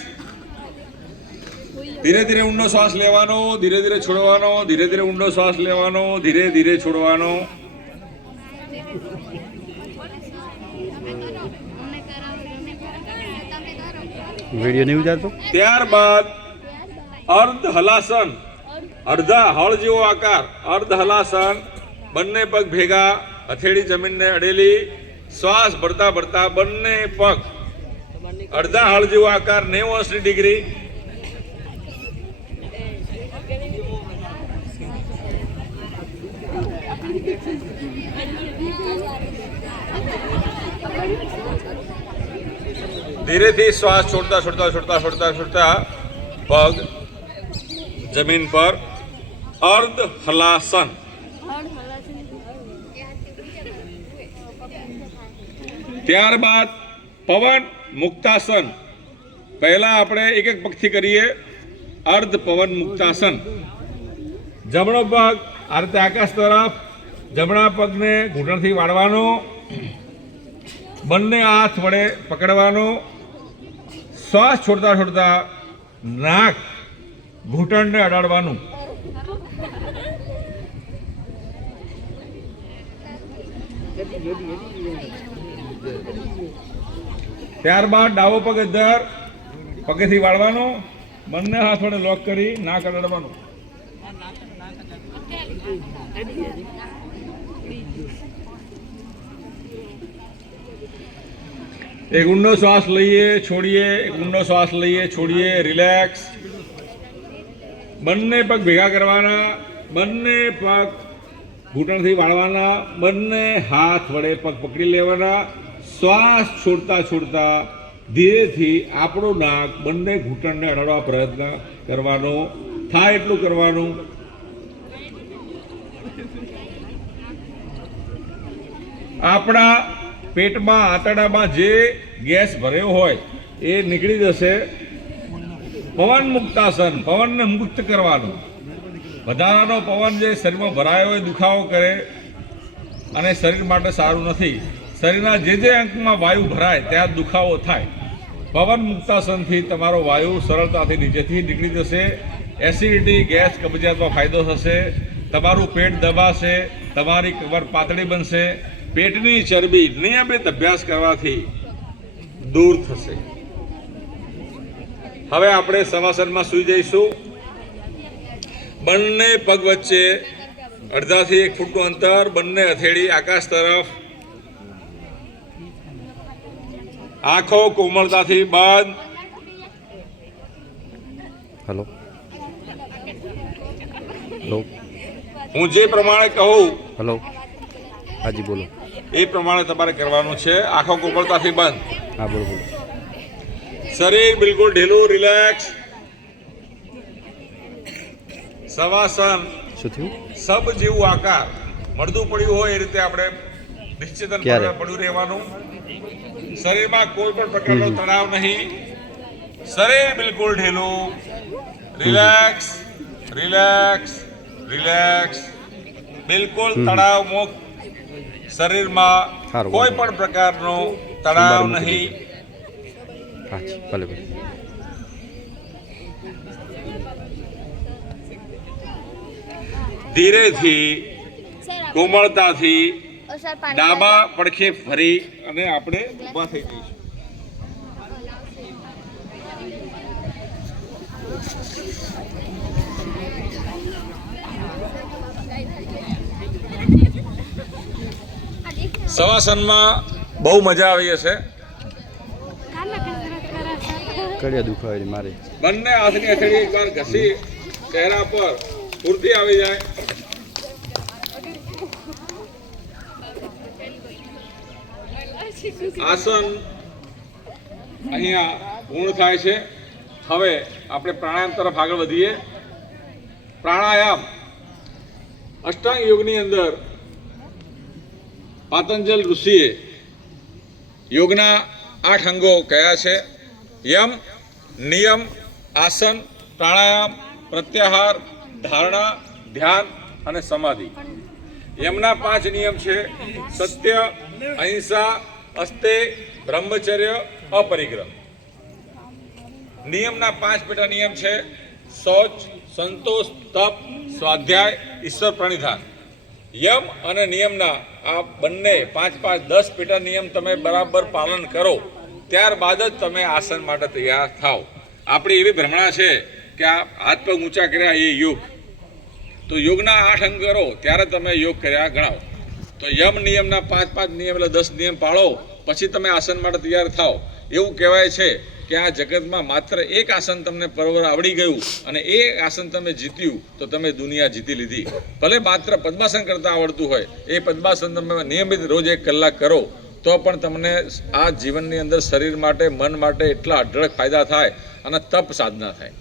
ધીરે ધીરે ઊંડો શ્વાસ લેવાનો, ધીરે ધીરે છોડવાનો, ધીરે ધીરે ઊંડો શ્વાસ લેવાનો, ધીરે ધીરે છોડવાનો. વિડિયો નહીં ઉતારતો. ત્યારબાદ અર્ધ હલાસન, અડધા હળ જેવો આકાર. અર્ધ હલાસન. બંને પગ ભેગા, હથેળી જમીનને અડેલી, શ્વાસ ભરતા ભરતા બંને પગ અડધા હળ જેવો આકાર, 90 ડિગ્રી. ધીરેથી શ્વાસ છોડતા છોડતા છોડતા છોડતા છોડતા પગ જમીન પર. અર્ધ હલાસન. ત્યારબાદ પવન મુક્તાસન. પહેલા આપણે એક એક પગથી કરીએ. અર્ધ પવન મુક્તાસન. જમણો પગ આ રીતે આકાશ તરફ, જમણા પગને ઘૂંટણથી વાળવાનો, બંને હાથ વડે પકડવાનો. શ્વાસ છોડતા છોડતા નાક ઘૂંટણને અડાડવાનું. ત્યારબાદ ડાબો પગ અદ્ધર, પગેથી વાળવાનો, બંને હાથ વડે લોક કરી નાક અડાડવાનું. એક ઊંડો શ્વાસ લઈએ, છોડીએ, એક ઊંડો શ્વાસ લઈએ, છોડીએ. રિલેક્સ. બંને પગ ભેગા કરવાના, બંને પગ ઘૂંટણથી વાળવાના, બંને હાથ વડે પગ પકડી લેવાના. શ્વાસ છોડતા છોડતા ધીરેથી આપણું નાક બંને ઘૂંટણને અડાડવા પ્રયત્ન કરવાનો. થાય એટલું કરવાનું. આપણા પેટમાં, આંતરડામાં જે ગેસ ભર્યો હોય એ નીકળી જશે. પવન મુક્તાસન. પવનને મુક્ત કરવાનું. વધારાનો પવન જે શરીરમાં ભરાયો હોય દુખાવો કરે અને શરીર માટે સારું નથી. શરીરના જે જે અંગમાં વાયુ ભરાય ત્યાં દુખાવો થાય. પવન મુક્તાસનથી તમારો વાયુ સરળતાથી નીચેથી નીકળી જશે. એસિડિટી, ગેસ, કબજિયાતમાં ફાયદો થશે. તમારું પેટ દબાશે, તમારી કમર પાતળી બનશે. પેટની ચરબી નિયમિત અભ્યાસ કરવાથી દૂર થશે. હવે આપણે શવાસનમાં સૂઈ જઈશું. બંને પગ વચ્ચે અડધાથી 1 ફૂટનું અંતર, બંને હથેળી આકાશ તરફ. આંખો કોમળતાથી બંધ. હેલો હેલો હું જે પ્રમાણે કહું હેલો હાજી બોલો. એ પ્રમાણે તમારે કરવાનું છે. આંખો કોમળતાથી બંધ. હા બોલો બોલો. શરીર બિલકુલ ઢીલું, રિલેક્સ. સવાસન શું થયું? સબ જેવું આકાર મળતું પડ્યું હોય એ રીતે આપણે નિશ્ચિતન ક્યારે? પડ્યું રહેવાનું. શરીરમાં કોઈ પણ પ્રકારનો તણાવ નહીં. શરીર બિલકુલ ઢીલું. Relax relax relax. બિલકુલ તણાવ મુક્ત. શરીરમાં સારું, કોઈ વાંધો પણ પ્રકારનો તણાવ સોમવારે મૂકી નહીં. હા ભલે ભલે. ધીરેથી કોમળતાથી સર પાણી ડાબા પડખે ફરી અને આપણે ઊભા થઈ જઈશું. સવાસનમાં બહુ મજા આવી હશે. કડિયા દુખાવે છે મારે. બંને હાથની હથેળી એકવાર ઘસી ચહેરા પર સ્ફૂર્તિ આવી જાય. આસન અહીંયા પૂર્ણ થાય છે. હવે આપણે પ્રાણાયામ તરફ આગળ વધીએ. પ્રાણાયામ અષ્ટાંગ યોગની અંદર પાતંજલ ઋષિએ યોગના 8 અંગો કયા છે. યમ, નિયમ, આસન, પ્રાણાયામ, પ્રત્યાહાર, ધારણા, ધ્યાન અને સમાધિ. યમના 5 નિયમ છે: સત્ય, અહિંસા, અસ્તેય, બ્રહ્મચર્ય, અપરિગ્રહ. નિયમના 5 પેટા નિયમ છે: શૌચ, સંતોષ, તપ, સ્વાધ્યાય, ઈશ્વર પ્રણિધાન. યમ અને નિયમના આ બંને 5, 10 પેટા નિયમ તમે બરાબર પાલન કરો ત્યારબાદ જ તમે આસન માટે તૈયાર થાઓ. આપણી એવી ભ્રમણા છે કે આ હાથ પગ ઊંચા કર્યા એ યોગ. તો યોગના 8 અંગ કરો ત્યારે તમે યોગ કર્યા ગણાવો. તો યમ નિયમના 5 નિયમ એટલે 10 નિયમ પાળો પછી તમે આસન માટે તૈયાર થાઓ. એવું કહેવાય છે કે આ જગતમાં માત્ર એક આસન તમને બરોબર આવડી ગયું અને એ આસન તમે જીત્યું તો તમે દુનિયા જીતી લીધી. ભલે માત્ર પદ્માસન કરતા આવડતું હોય, એ પદ્માસન તમે નિયમિત રોજ 1 કલાક કરો તો પણ તમને આ જીવનની અંદર શરીર માટે, મન માટે એટલા અઢળક ફાયદા થાય અને તપ સાધના થાય.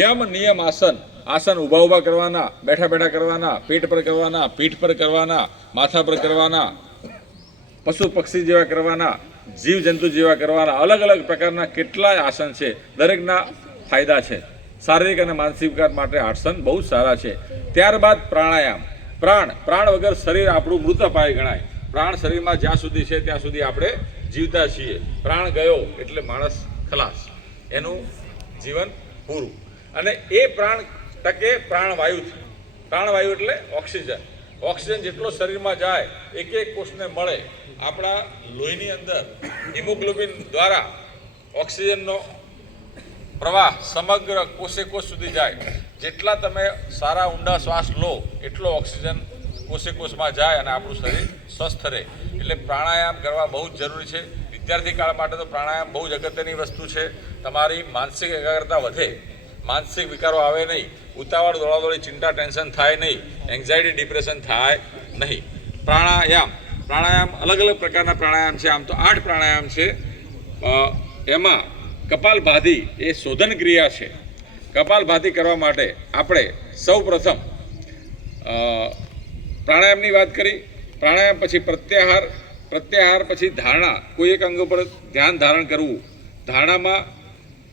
યમ, નિયમ, આસન. આસન ઊભા કરવાના, બેઠા કરવાના, પેટ પર કરવાના, પીઠ પર કરવાના, માથા પર કરવાના, પશુ પક્ષી જેવા કરવાના, જીવ જંતુ જેવા કરવાના. અલગ અલગ પ્રકારના કેટલાય આસન છે. દરેકના ફાયદા છે. શારીરિક અને માનસિક વિકાસ માટે આસન બહુ સારા છે. ત્યારબાદ પ્રાણાયામ. પ્રાણ વગર શરીર આપણું મૃત અપાય ગણાય. પ્રાણ શરીરમાં જ્યાં સુધી છે ત્યાં સુધી આપણે જીવતા છીએ. પ્રાણ ગયો એટલે માણસ ખલાસ, એનું જીવન પૂરું. અને એ પ્રાણ ટકે પ્રાણવાયુથી. પ્રાણવાયુ એટલે ઓક્સિજન. ઓક્સિજન જેટલો શરીરમાં જાય, એક કોષને મળે. આપણા લોહીની અંદર હિમોગ્લોબિન દ્વારા ઓક્સિજનનો પ્રવાહ સમગ્ર કોષે કોષ સુધી જાય. જેટલા તમે સારા ઊંડા શ્વાસ લો એટલો ઓક્સિજન કોષે કોષમાં જાય અને આપણું શરીર સ્વસ્થ રહે. એટલે પ્રાણાયામ કરવા બહુ જ જરૂરી છે. વિદ્યાર્થી કાળ માટે તો પ્રાણાયામ બહુ જ અગત્યની વસ્તુ છે. તમારી માનસિક એકાગ્રતા વધે, માનસિક વિકારો આવે નહીં, ઉતાવળ દોડાદોડી, ચિંતા, ટેન્શન થાય નહીં, એન્ઝાયટી, ડિપ્રેશન થાય નહીં. પ્રાણાયામ અલગ અલગ પ્રકારના પ્રાણાયામ છે. આમ તો 8 પ્રાણાયામ છે. એમાં કપાલભાતિ એ શોધન ક્રિયા છે. કપાલભાતિ કરવા માટે આપણે સૌ પ્રથમ પ્રાણાયામની વાત કરી. પ્રાણાયામ પછી પ્રત્યાહાર પછી ધારણા. કોઈ એક અંગ પર ધ્યાન ધારણ કરવું. ધારણામાં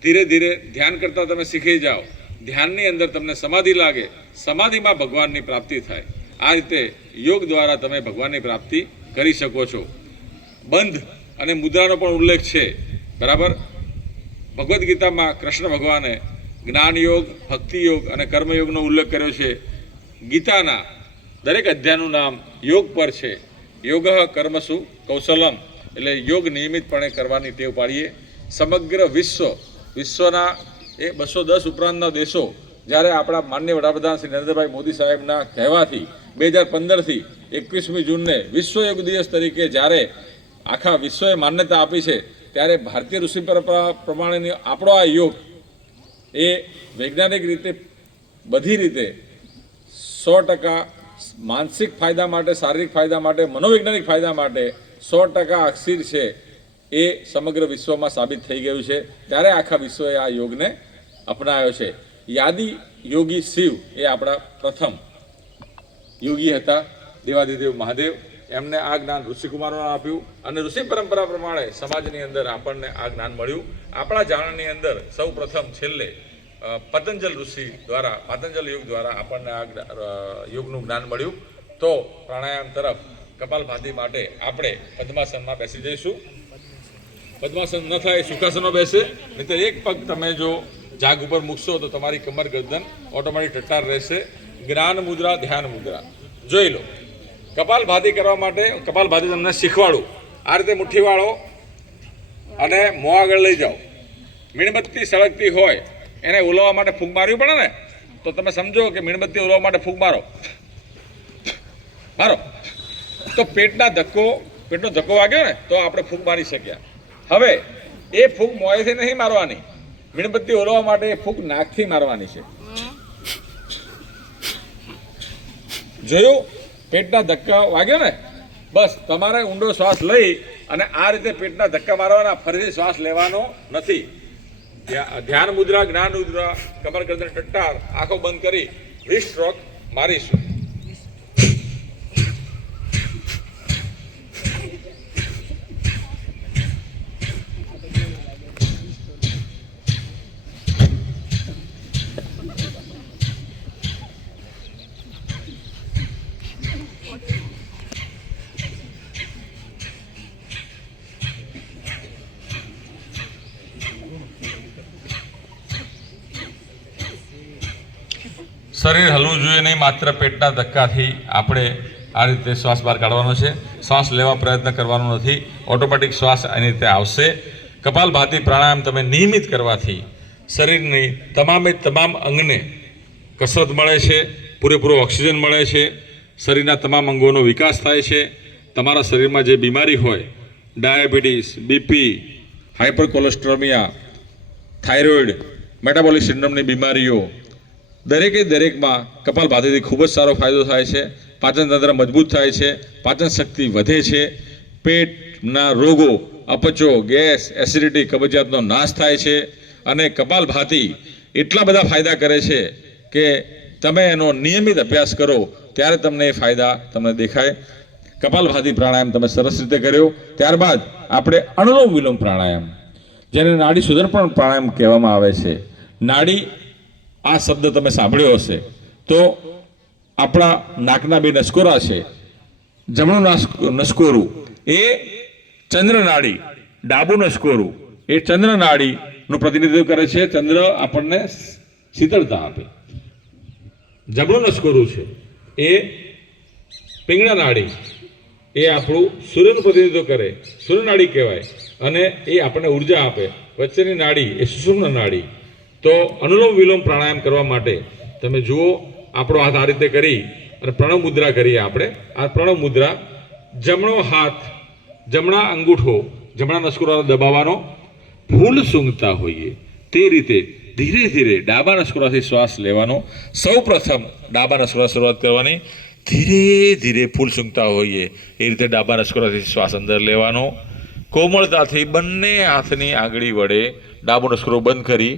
ધીરે ધીરે ધ્યાન કરતાં તમે શીખી જાઓ. ધ્યાનની અંદર તમને સમાધિ લાગે, સમાધિમાં ભગવાનની પ્રાપ્તિ થાય. આ રીતે યોગ દ્વારા તમે ભગવાનની પ્રાપ્તિ કરી શકો છો. બંધ અને મુદ્રાનો પણ ઉલ્લેખ છે, બરાબર. ભગવદ્ ગીતામાં કૃષ્ણ ભગવાને જ્ઞાન યોગ, ભક્તિ યોગ અને કર્મયોગનો ઉલ્લેખ કર્યો છે. ગીતાના દરેક અધ્યાયનું નામ યોગ પર છે. યોગ કર્મસુ કૌશલમ એટલે યોગ નિયમિતપણે કરવાની ટેવ પાડીએ. સમગ્ર વિશ્વના એ 210 ઉપરાંતના દેશો જ્યારે આપણા માનનીય વડાપ્રધાન શ્રી નરેન્દ્રભાઈ મોદી સાહેબના કહેવાથી 2015થી 21મી જૂનને વિશ્વ યોગ દિવસ તરીકે જ્યારે આખા વિશ્વએ માન્યતા આપી છે, ત્યારે ભારતીય ઋષિ પરંપરા પ્રમાણેની આપણો આ યોગ એ વૈજ્ઞાનિક રીતે બધી રીતે 100% માનસિક ફાયદા માટે, શારીરિક ફાયદા માટે, મનોવૈજ્ઞાનિક ફાયદા માટે 100% અક્ષીર છે. એ સમગ્ર વિશ્વમાં સાબિત થઈ ગયું છે. ત્યારે આખા વિશ્વએ આ યોગને અપનાવ્યો છે. યાદી યોગી શિવ એ આપણા પ્રથમ યોગી હતા, દેવાધિદેવ મહાદેવ. એમને આ જ્ઞાન ઋષિકુમારોને આપ્યું અને ઋષિ પરંપરા પ્રમાણે સમાજની અંદર આપણને આ જ્ઞાન મળ્યું. આપણા જાણની અંદર સૌ પ્રથમ છેલ્લે પતંજલ ઋષિ દ્વારા, પતંજલ યોગ દ્વારા આપણને આ યોગનું જ્ઞાન મળ્યું. તો પ્રાણાયામ તરફ કપાલભાતિ માટે આપણે પદ્માસનમાં બેસી જઈશું. પદ્માસન ન થાય સુખાસનો બેસે, નહીં તો એક પગ તમે જો જાગ ઉપર મૂકશો તો તમારી કમર ગરદન ઓટોમેટિક ટટ્ટાર રહેશે. જ્ઞાન મુદ્રા, ધ્યાન મુદ્રા જોઈ લો. કપાલભાતિ કરવા માટે કપાલભાતિ તમને શીખવાડું. આ રીતે મુઠ્ઠી વાળો અને મોં આગળ લઈ જાઓ. મીણબત્તી સળગતી હોય એને ઓલવવા માટે ફૂંક મારવી પડે ને, તો તમે સમજો કે મીણબત્તી ઓલવવા માટે ફૂંક મારો તો પેટનો ધક્કો વાગ્યો ને તો આપણે ફૂંક મારી શક્યા. હવે એ ફૂંક મોંએથી નહીં મારવાની, મીણબત્તી ઓલવવા માટે એ ફૂંક નાકથી મારવાની છે. જોયું? પેટના ધક્કા વાગ્યો ને, બસ તમારે ઊંડો શ્વાસ લઈ અને આ રીતે પેટના ધક્કા મારવાના, ફરીથી શ્વાસ લેવાનો નથી. ધ્યાન મુદ્રા, જ્ઞાન મુદ્રા, કમર ગરદન ટટ્ટાર, આંખો બંધ કરી 20 સ્ટ્રોક મારીશું. શરીર હલવું જોઈએ નહીં, માત્ર પેટના ધક્કાથી આપણે આ રીતે શ્વાસ બહાર કાઢવાનો છે. શ્વાસ લેવા પ્રયત્ન કરવાનો નથી, ઓટોમેટિક શ્વાસ એની રીતે આવશે. કપાલભાતિ પ્રાણાયામ તમે નિયમિત કરવાથી શરીરની તમામ અંગને કસરત મળે છે, પૂરેપૂરો ઓક્સિજન મળે છે, શરીરના તમામ અંગોનો વિકાસ થાય છે. તમારા શરીરમાં જે બીમારી હોય, diabetes, BP, hyper cholesterolemia, thyroid, metabolic સિન્ડ્રોમની બીમારીઓ, દરેકમાં કપાલભાતિથી ખૂબ જ સારો ફાયદો થાય છે. પાચન તંત્ર મજબૂત થાય છે, પાચન શક્તિ વધે છે, પેટના રોગો, અપચો, ગેસ, એસિડિટી, કબજિયાતનો નાશ થાય છે. અને કપાલભાતિ એટલા બધા ફાયદા કરે છે કે તમે એનો નિયમિત અભ્યાસ કરો ત્યારે તમને એ ફાયદા તમને દેખાય. કપાલભાતિ પ્રાણાયામ તમે સરસ રીતે કર્યો. ત્યારબાદ આપણે અનુલોમ વિલોમ પ્રાણાયામ, જેને નાડી શોધન પણ પ્રાણાયામ કહેવામાં આવે છે. નાડી, આ શબ્દ તમે સાંભળ્યો હશે તો આપણા નાકના બે નસકોરા છે. જમણું નસકોરું એ ચંદ્ર નાડી, ડાબું નસકોરું એ ચંદ્ર નાડીનું પ્રતિનિધિત્વ કરે છે. ચંદ્ર આપણને શીતળતા આપે. જમણું નસકોરું છે એ પિંગળા નાડી, એ આપણું સૂર્યનું પ્રતિનિધિત્વ કરે, સૂર્ય નાડી કહેવાય, અને એ આપણને ઉર્જા આપે. વચ્ચેની નાડી એ સુષુમ્ન નાડી. તો અનુલોમ વિલોમ પ્રાણાયામ કરવા માટે તમે જુઓ, આપણો હાથ આ રીતે કરી અને પ્રણવ મુદ્રા કરીએ આપણે. આ પ્રણવ મુદ્રા, જમણો હાથ, જમણા અંગૂઠો જમણા નસકોરા દબાવવાનો, ફૂલ સૂંઘતા હોઈએ તે રીતે ધીરે ધીરે ડાબા નસકોરાથી શ્વાસ લેવાનો. સૌ પ્રથમ ડાબા નસકોરા શરૂઆત કરવાની, ધીરે ધીરે ફૂલ સૂંઘતા હોઈએ એ રીતે ડાબા નસકોરાથી શ્વાસ અંદર લેવાનો. કોમળતાથી બંને હાથની આંગળી વડે ડાબો નસકોરો બંધ કરી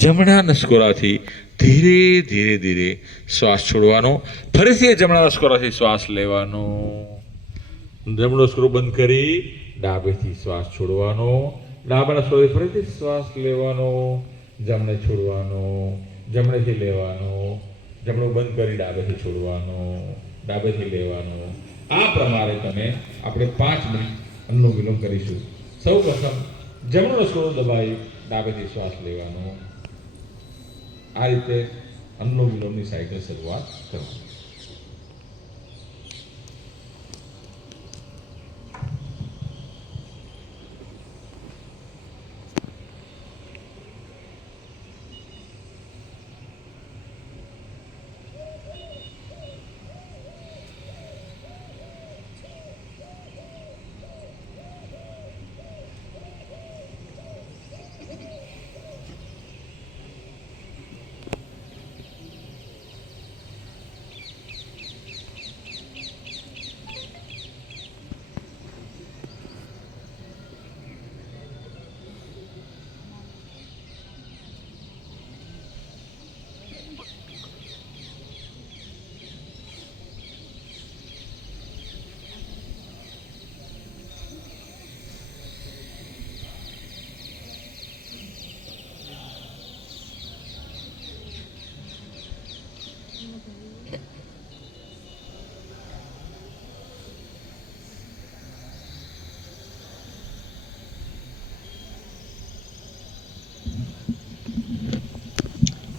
જમણા નસકોરાથી ધીરે ધીરે ધીરે શ્વાસ છોડવાનો. ફરીથી જમણા નસકોરાથી શ્વાસ લેવાનો. જમણો નસકોરો બંધ કરી ડાબેથી શ્વાસ છોડવાનો. ડાબા નસકોરાથી ફરીથી શ્વાસ લેવાનો, જમણે છોડવાનો, જમણેથી લેવાનો, જમણું બંધ કરી ડાબેથી છોડવાનો, ડાબેથી લેવાનો. આ પ્રમાણે તમે આપણે 5 મિનિટ અનુલોમ વિલોમ કરીશું. સૌ પ્રથમ જમણો નસકોરો દબાવી ડાબેથી શ્વાસ લેવાનો. આ રીતે અનુલોમ વિલોમની સાયકલ શરૂઆત કરવાની.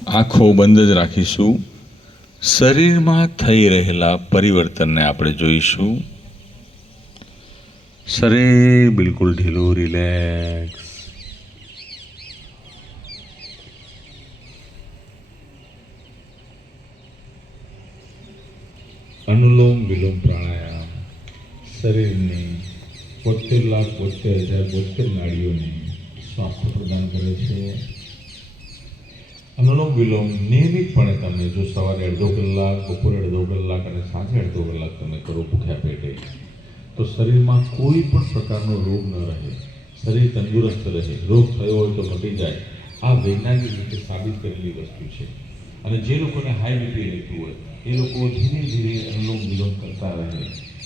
આંખો બંધ જ રાખીશું. શરીરમાં થઈ રહેલા પરિવર્તનને આપણે જોઈશું. શરીર બિલકુલ ઢીલું, રિલેક્સ. અનુલોમ વિલોમ પ્રાણાયામ શરીરની 72,72,72 નાડીઓને સ્વાસ્થ્ય પ્રદાન કરે છે. અનુલોમ વિલોમ નિયમિતપણે તમે જો સવારે અડધો કલાક, બપોરે અડધો કલાક અને સાંજે અડધો કલાક તમે કરો ભૂખ્યા પેટે, તો શરીરમાં કોઈ પણ પ્રકારનો રોગ ન રહે, શરીર તંદુરસ્ત રહે. રોગ થયો હોય તો મટી જાય. આ વૈજ્ઞાનિક રીતે સાબિત કરેલી વસ્તુ છે. અને જે લોકોને હાઈ બીપી રહેતું હોય એ લોકો ધીરે ધીરે અનુલોમ વિલોમ કરતા રહે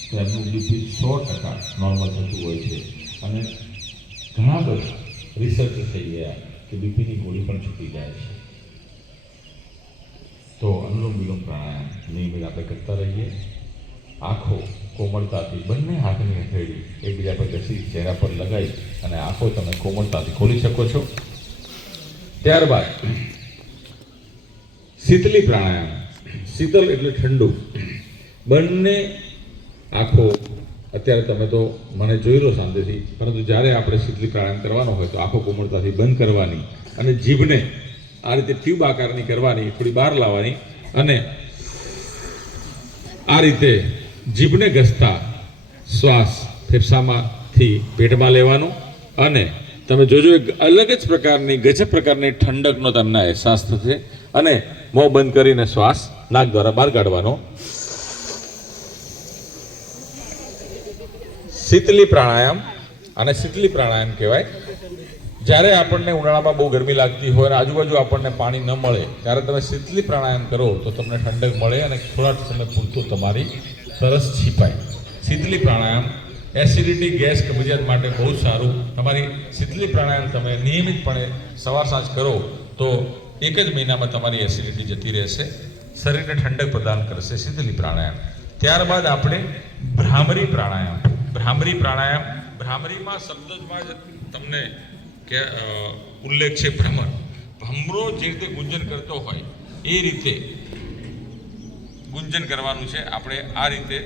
તો એમનું બીપી 100% નોર્મલ થતું હોય છે. અને ઘણા બધા રિસર્ચ થઈ ગયા કે બીપીની ગોળી પણ છૂટી જાય છે. તો અનુલોમ વિલોમ પ્રાણાયામ નિયમિત આપણે કરતા રહીએ. આંખો કોમળતાથી બંને હાથની હથેળી એકબીજા પર ઘસી ચહેરા પર લગાવી અને આંખો તમે કોમળતાથી ખોલી શકો છો. ત્યારબાદ શીતલી પ્રાણાયામ. શીતલ એટલે ઠંડુ. બંને આંખો અત્યારે તમે તો મને જોઈ લો શાંતિથી, પરંતુ જ્યારે આપણે શીતલી પ્રાણાયામ કરવાનો હોય તો આંખો કોમળતાથી બંધ કરવાની અને જીભને આ રીતે ટ્યુબ આકારની કરવાની, થોડી બહાર લાવવાની અને આ રીતે જીભને ઘસતા શ્વાસ ફેફસામાંથી પેટમાં લેવાનો અને તમે જોજો એક અલગ જ પ્રકારની ગજબ પ્રકારની ઠંડકનો તમને અહેસાસ થશે. અને મોં બંધ કરીને શ્વાસ નાક દ્વારા બહાર કાઢવાનો. શીતલી પ્રાણાયામ. અને શીતલી પ્રાણાયામ કહેવાય જ્યારે આપણને ઉનાળામાં બહુ ગરમી લાગતી હોય અને આજુબાજુ આપણને પાણી ન મળે ત્યારે તમે શીતલી પ્રાણાયામ કરો તો તમને ઠંડક મળે અને થોડા સમય પૂરતું તમારી તરસ છીપાય. શીતલી પ્રાણાયામ એસિડિટી, ગેસ, કબજિયાત માટે બહુ સારું. તમારી શીતલી પ્રાણાયામ તમે નિયમિતપણે સવાર સાંજ કરો તો એક જ મહિનામાં તમારી એસિડિટી જતી રહેશે. શરીરને ઠંડક પ્રદાન કરશે શીતલી પ્રાણાયામ. ત્યારબાદ આપણે ભ્રામરી પ્રાણાયામ. ભ્રામરી પ્રાણાયામ. ભ્રામરીમાં શબ્દમાં જ તમને કે ઉલ્લેખ છે ભ્રમર. ભમરો જે રીતે ગુંજન કરતો હોય એ રીતે ગુંજન કરવાનું છે. આપણે આ રીતે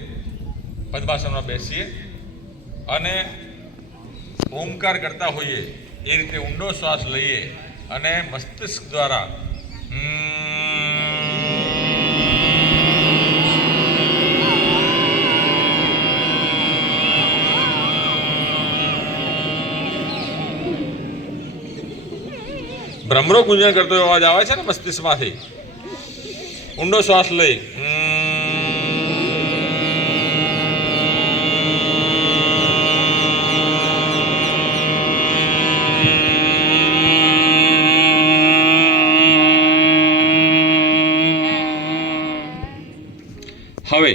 પદ્માસનમાં બેસીએ અને ઓમકાર કરતા હોઈએ એ રીતે ઊંડો શ્વાસ લઈએ અને મસ્તિષ્ક દ્વારા ભ્રમરો ગુંજન કરતો અવાજ આવે છે ને મસ્તિષ્કમાંથી. ઊંડો શ્વાસ લઈ હવે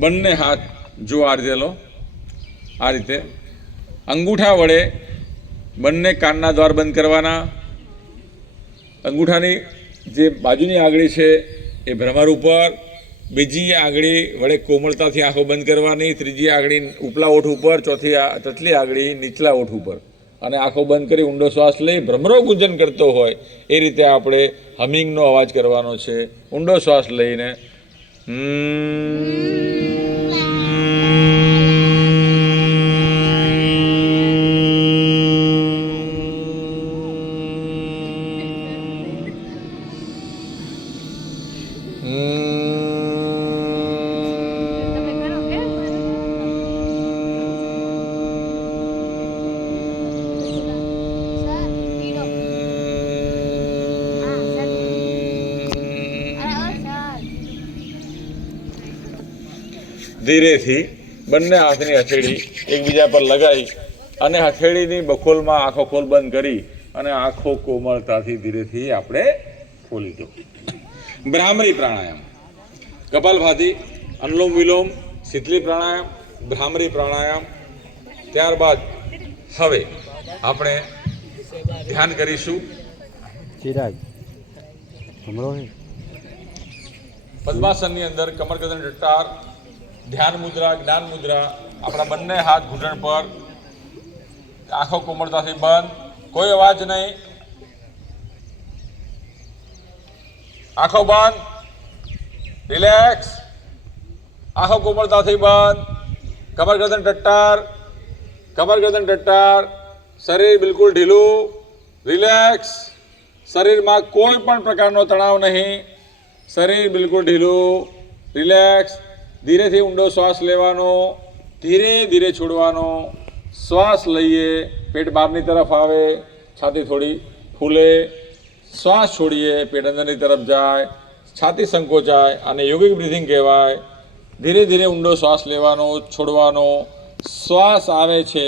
બંને હાથ જો આ રીતે લો, આ રીતે અંગૂઠા વડે બંને કાનના દ્વાર બંધ કરવાના. અંગૂઠાની જે બાજુની આંગળી છે એ ભ્રમર ઉપર, બીજી આંગળી વડે કોમળતાથી આંખો બંધ કરવાની, ત્રીજી આંગળી ઉપલા ઓઠ ઉપર, ચોથી આંગળી નીચલા ઓઠ ઉપર અને આંખો બંધ કરી ઊંડો શ્વાસ લઈ ભ્રમરો ગુંજન કરતો હોય એ રીતે આપણે હમિંગનો અવાજ કરવાનો છે. ઊંડો શ્વાસ લઈને ધીરેથી બંને હાથની હથેળી એકબીજા પર લગાવી અને હથેળીની બખોલમાં આંખો ખોલ બંધ કરી અને આંખો કોમળતાથી ધીરેથી આપણે ખોલી દો. ભ્રામરી પ્રાણાયામ. કપાલભાતિ, અનુલોમ વિલોમ, શીતલી પ્રાણાયામ, ભ્રામરી પ્રાણાયામ. ત્યારબાદ હવે આપણે ધ્યાન કરીશું. ચિરાગ પદ્માસનની અંદર કમર ગદન ટટ્ટાર, ધ્યાન મુદ્રા, જ્ઞાન મુદ્રા. આપણા બંને હાથ ઘૂંટણ પર, આંખો કોમળતાથી બંધ, કોઈ અવાજ નહીં. આંખો બંધ, રિલેક્સ, આંખો કોમળતાથી બંધ, કમર ગરદન ટટ્ટાર, કમર ગરદન ટટ્ટાર, શરીર બિલકુલ ઢીલું, રિલેક્સ, શરીરમાં કોઈ પણ પ્રકારનો તણાવ નહીં, શરીર બિલકુલ ઢીલું, રિલેક્સ, ધીરેથી ઊંડો શ્વાસ લેવાનો, ધીરે ધીરે છોડવાનો, શ્વાસ લઈએ, પેટ બહારની તરફ આવે, છાતી થોડી ફૂલે, શ્વાસ છોડીએ, પેટ અંદરની તરફ જાય, છાતી સંકોચાય, આને યોગિક બ્રીથિંગ કહેવાય. ધીરે ધીરે ઊંડો શ્વાસ લેવાનો, છોડવાનો, શ્વાસ આવે છે,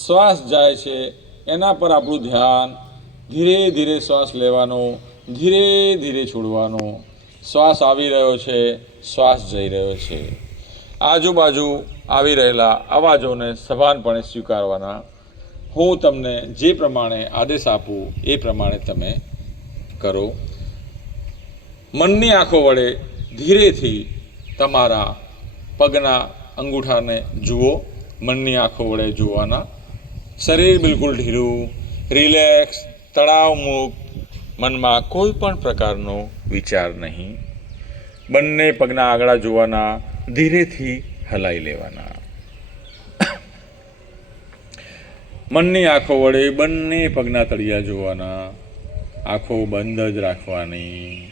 શ્વાસ જાય છે, એના પર આપણું ધ્યાન. ધીરે ધીરે શ્વાસ લેવાનો, ધીરે ધીરે છોડવાનો, શ્વાસ આવી રહ્યો છે, શ્વાસ જઈ રહ્યો છે. આજુબાજુ આવી રહેલા અવાજોને સભાનપણે સ્વીકારવાના. હું તમને જે પ્રમાણે આદેશ આપું એ પ્રમાણે તમે કરો. મનની આંખો વડે ધીરેથી તમારા પગના અંગૂઠાને જુઓ. મનની આંખો વડે જોવાના. શરીર બિલકુલ ઢીલું, રિલેક્સ, તણાવમુક્ત, મનમાં કોઈ પણ પ્રકારનો વિચાર નહીં. બંને પગના આગળ જોવાના, ધીરેથી હલાઈ લેવાના. મનની આંખો વડે બંને પગના તળિયા જોવાના. આંખો બંધ જ રાખવાની.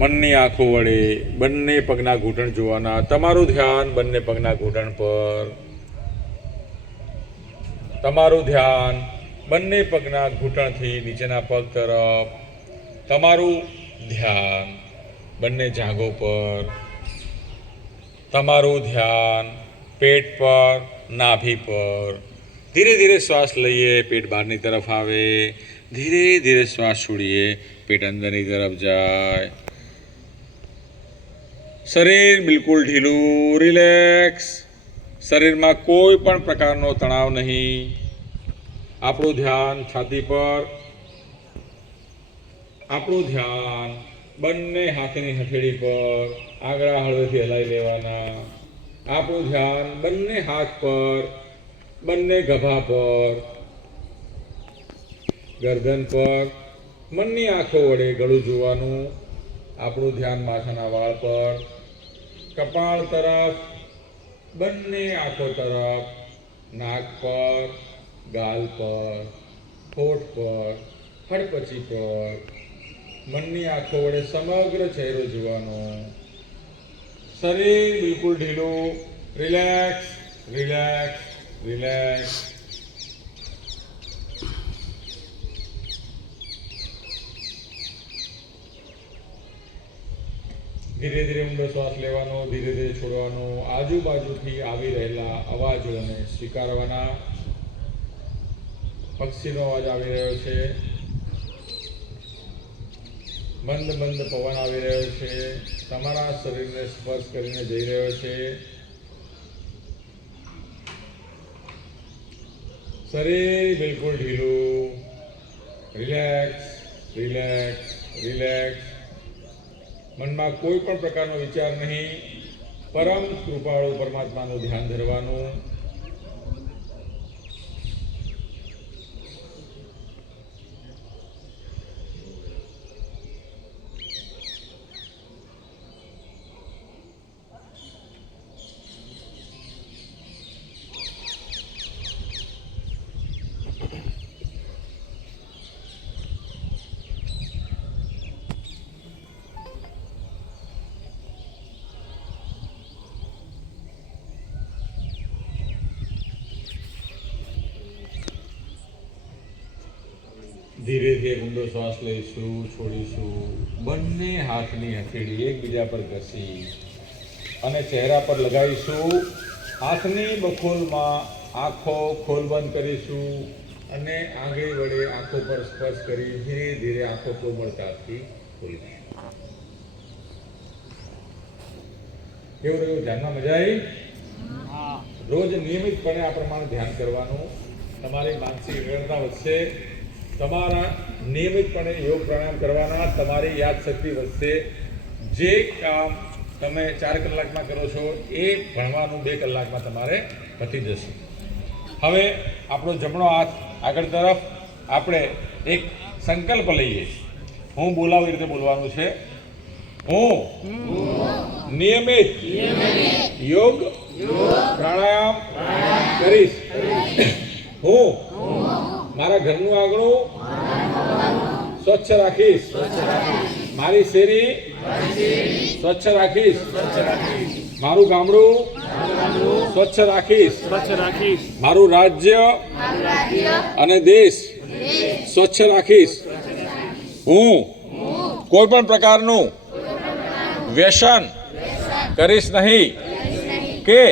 મનની આંખો વડે બંને પગના ઘૂંટણ જોવાના. તમારું ધ્યાન બંને પગના ઘૂંટણ પર. તમારું ધ્યાન બંને પગના ઘૂંટણથી નીચેના પગ તરફ. તમારું ધ્યાન બંને જાંઘો પર. તમારું ધ્યાન પેટ પર, નાભી પર. ધીરે ધીરે શ્વાસ લઈએ, પેટ બહારની તરફ આવે. ધીરે ધીરે શ્વાસ છોડીએ, પેટ અંદરની તરફ જાય. શરીર બિલકુલ ઢીલું, રિલેક્સ, શરીરમાં કોઈ પણ પ્રકારનો તણાવ નહીં. આપણું ધ્યાન છાતી પર. આપણું ધ્યાન બંને હાથની હથેળી પર. આંગળા હળવેથી હલાવી લેવાના. આપણું ધ્યાન બંને હાથ પર, બંને ગભા પર, ગરદન પર. મનની આંખો વડે ગળું જોવાનું. આપણું ધ્યાન માથાના વાળ પર, કપાળ તરફ, બંને આંખો તરફ, નાક પર, ગાલ પર, હોઠ પર, હડપચી પર. મનની આંખો વડે સમગ્ર ચહેરો જોવાનો. શરીર બિલકુલ ઢીલું, રિલેક્સ, રિલેક્સ, રિલેક્સ. ધીરે ધીરે ઊંડો શ્વાસ લેવાનો, ધીરે ધીરે છોડવાનો. આજુબાજુથી આવી રહેલા અવાજોને સ્વીકારવાના. પક્ષીનો અવાજ આવી રહ્યો છે. મંદ મંદ પવન આવી રહ્યો છે. તમારા શરીરને સ્પર્શ કરીને જઈ રહ્યો છે. શરીર બિલકુલ ઢીલું, રિલેક્સ, રિલેક્સ, રિલેક્સ. મનમાં કોઈ પણ પ્રકારનો વિચાર નહીં. પરમ કૃપાળુ પરમાત્માનું ધ્યાન ધરવાનું. ધીરેથી ઊંડો શ્વાસ લઈશું, છોડીશું. બંને હાથની હથેળી એકબીજા પર ઘસી અને ચહેરા પર લગાવીશું. હાથની બખોલમાં આંખો ખોલબંધ કરીશું અને આંગળી વડે આંખો પર સ્પર્શ કરી ધીરે ધીરે આંખો કોમળતાથી ખોલીશું. કેવું રહ્યું? ધ્યાનમાં મજા આવી? રોજ નિયમિતપણે આ પ્રમાણે ધ્યાન કરવાનું. તમારી માનસિક એકાગ્રતા વધશે. તમારા નિયમિતપણે યોગ પ્રાણાયામ કરવાના. તમારી યાદશક્તિ વધશે. જે કામ તમે 4 કલાકમાં કરો છો એ ભણવાનું 2 કલાકમાં તમારે પતી જશે. હવે આપણો જમણો હાથ આગળ તરફ. આપણે એક સંકલ્પ લઈએ. હું બોલાવું એ રીતે બોલવાનું છે. હું નિયમિત યોગ પ્રાણાયામ કરીશ. હું મારા ઘરનું આંગણું સ્વચ્છ રાખીશ. મારી શેરી સ્વચ્છ રાખીશ. મારું ગામડું સ્વચ્છ રાખીશ. મારું રાજ્ય અને દેશ સ્વચ્છ રાખીશ. હું કોઈ પણ પ્રકારનું વ્યસન કરીશ નહીં કે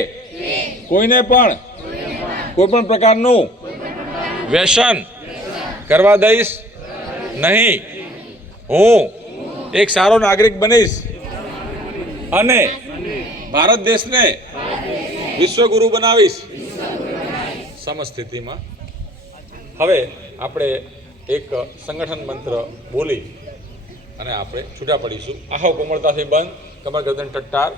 કોઈને પણ કોઈ પણ પ્રકારનું વ્યસન કરવા દઈશ નહીં. હું એક સારો નાગરિક બનીશ અને ભારત દેશને વિશ્વગુરુ બનાવીશ. સમસ્થિતિમાં હવે આપણે એક સંગઠન મંત્ર બોલી અને આપણે છૂટા પડીશું. આહો કોમળતાથી બંધ, કમર ગરદન ટટ્ટાર.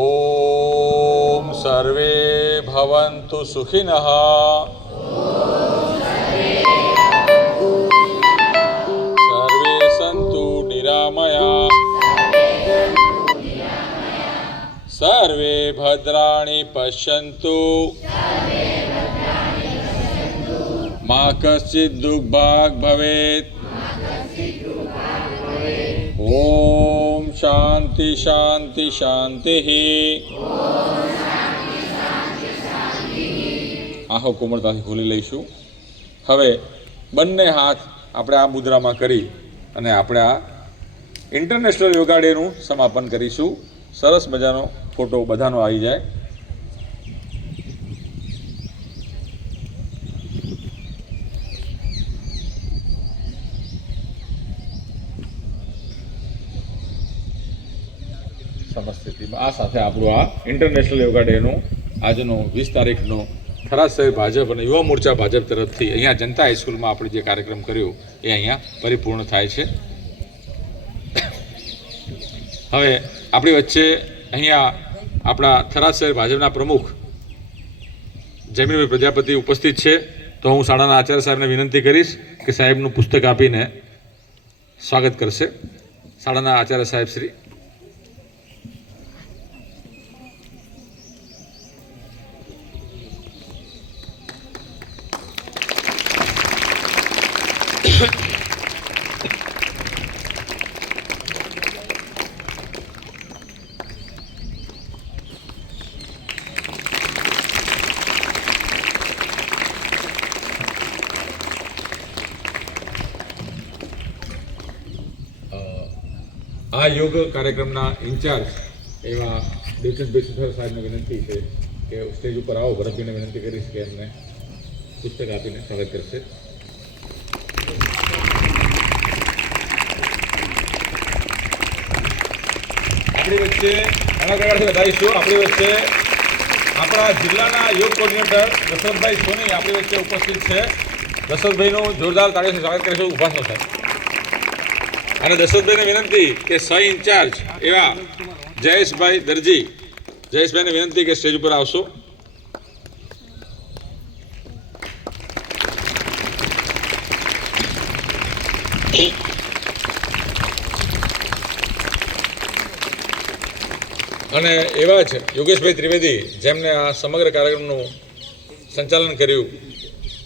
ઓમ સર્વે ભવન્તુ સુખિનઃ. સર્વે સંતુ નિરામયા. સર્વે ભદ્રાણિ પશ્યન્તુ. મા કશ્ચિદ દુર્ભાગ ભવેત. ઓમ શાંતિ શાંતિ શાંતિ. આંખો કોમળતાથી ખોલી લઈશું. હવે બંને હાથ આપણે આ મુદ્રામાં કરી અને આપણે આ ઇન્ટરનેશનલ યોગા ડેનું સમાપન કરીશું. સરસ મજાનો ફોટો બધાનો આવી જાય. સમસ્થિતિમાં આ સાથે આપણું આ ઇન્ટરનેશનલ યોગા ડેનો આજનો 20 તારીખનો થરાદ શહેર ભાજપ અને યુવા મોરચા ભાજપ તરફથી અહીંયા જનતા હાઈસ્કૂલમાં આપણે જે કાર્યક્રમ કર્યો એ અહીંયા પરિપૂર્ણ થાય છે. હવે આપણી વચ્ચે અહીંયા આપણા થરાદ શહેર ભાજપના પ્રમુખ જમીનભાઈ પ્રજાપતિ ઉપસ્થિત છે. તો હું શાળાના આચાર્ય સાહેબને વિનંતી કરીશ કે સાહેબનું પુસ્તક આપીને સ્વાગત કરશે. શાળાના આચાર્ય સાહેબ શ્રી. આ યોગ કાર્યક્રમના ઇન્ચાર્જ એવા દેવચંદભાઈ સુથાર સાહેબને વિનંતી છે કે સ્ટેજ ઉપર આવો. ભરતભાઈને વિનંતી કરીશ કે એમને પુસ્તક આપીને સ્વાગત કરશે. આપણી વચ્ચે ઘણા પ્રકારથી વધારીશું. આપણી વચ્ચે આપણા જિલ્લાના યોગ કોર્ડિનેટર દશરથભાઈ સોની આપણી વચ્ચે ઉપસ્થિત છે. દશરથભાઈનું જોરદાર તાળીઓથી સ્વાગત કરીશું. ઊભા છો સાહેબ. અને દશરથભાઈને વિનંતી કે સહ ઇન્ચાર્જ એવા જયેશભાઈ દરજી, જયેશભાઈને વિનંતી કે સ્ટેજ ઉપર આવશો. અને એવા જ યોગેશભાઈ ત્રિવેદી જેમને આ સમગ્ર કાર્યક્રમનું સંચાલન કર્યું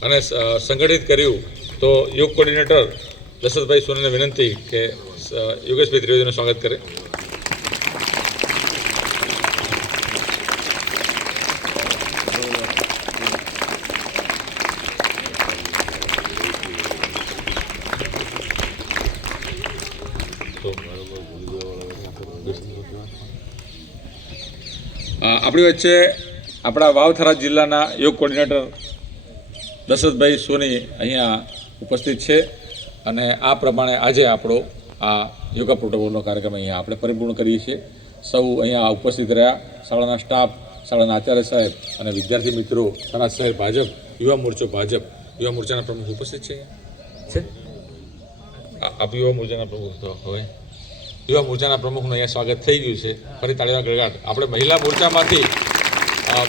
અને સંગઠિત કર્યું. તો યોગ કોર્ડિનેટર દશરથભાઈ સોનીને વિનંતી કે યોગેશભાઈ ત્રિવેદીનું સ્વાગત કરે. આપણી વચ્ચે આપણા વાવ થરાદ જિલ્લાના યોગ કોર્ડિનેટર દશરથભાઈ સોની અહીંયા ઉપસ્થિત છે. અને આ પ્રમાણે આજે આપણો આ યોગા પ્રોટોકોલનો કાર્યક્રમ અહીંયા આપણે પરિપૂર્ણ કરીએ છીએ. સૌ અહીંયા ઉપસ્થિત રહ્યા. શાળાના સ્ટાફ, શાળાના આચાર્ય સાહેબ અને વિદ્યાર્થી મિત્રો, થરાદ શહેર ભાજપ, યુવા મોરચો ભાજપ, યુવા મોરચાના પ્રમુખ ઉપસ્થિત છે. આપ યુવા મોરચાના પ્રમુખ તો હવે યુવા મોરચાના પ્રમુખનું અહીંયા સ્વાગત થઈ ગયું છે. ફરી તાળીના ગળગાટ. આપણે મહિલા મોરચામાંથી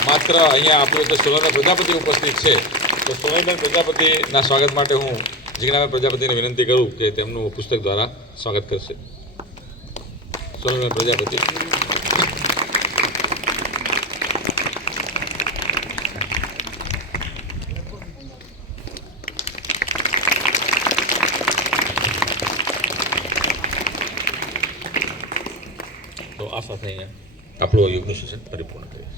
માત્ર અહીંયા આપણું તો સોનલબેન પ્રજાપતિ ઉપસ્થિત છે. તો સોનલબેન પ્રજાપતિના સ્વાગત માટે હું જીજ્ઞાબેન પ્રજાપતિને વિનંતી કરું કે તેમનું પુસ્તક દ્વારા સ્વાગત કરશે. સોનલબેન પ્રજાપતિ. તો આ સાથે અહીંયા આપણું યુગનું સેશન પરિપૂર્ણ કરીએ.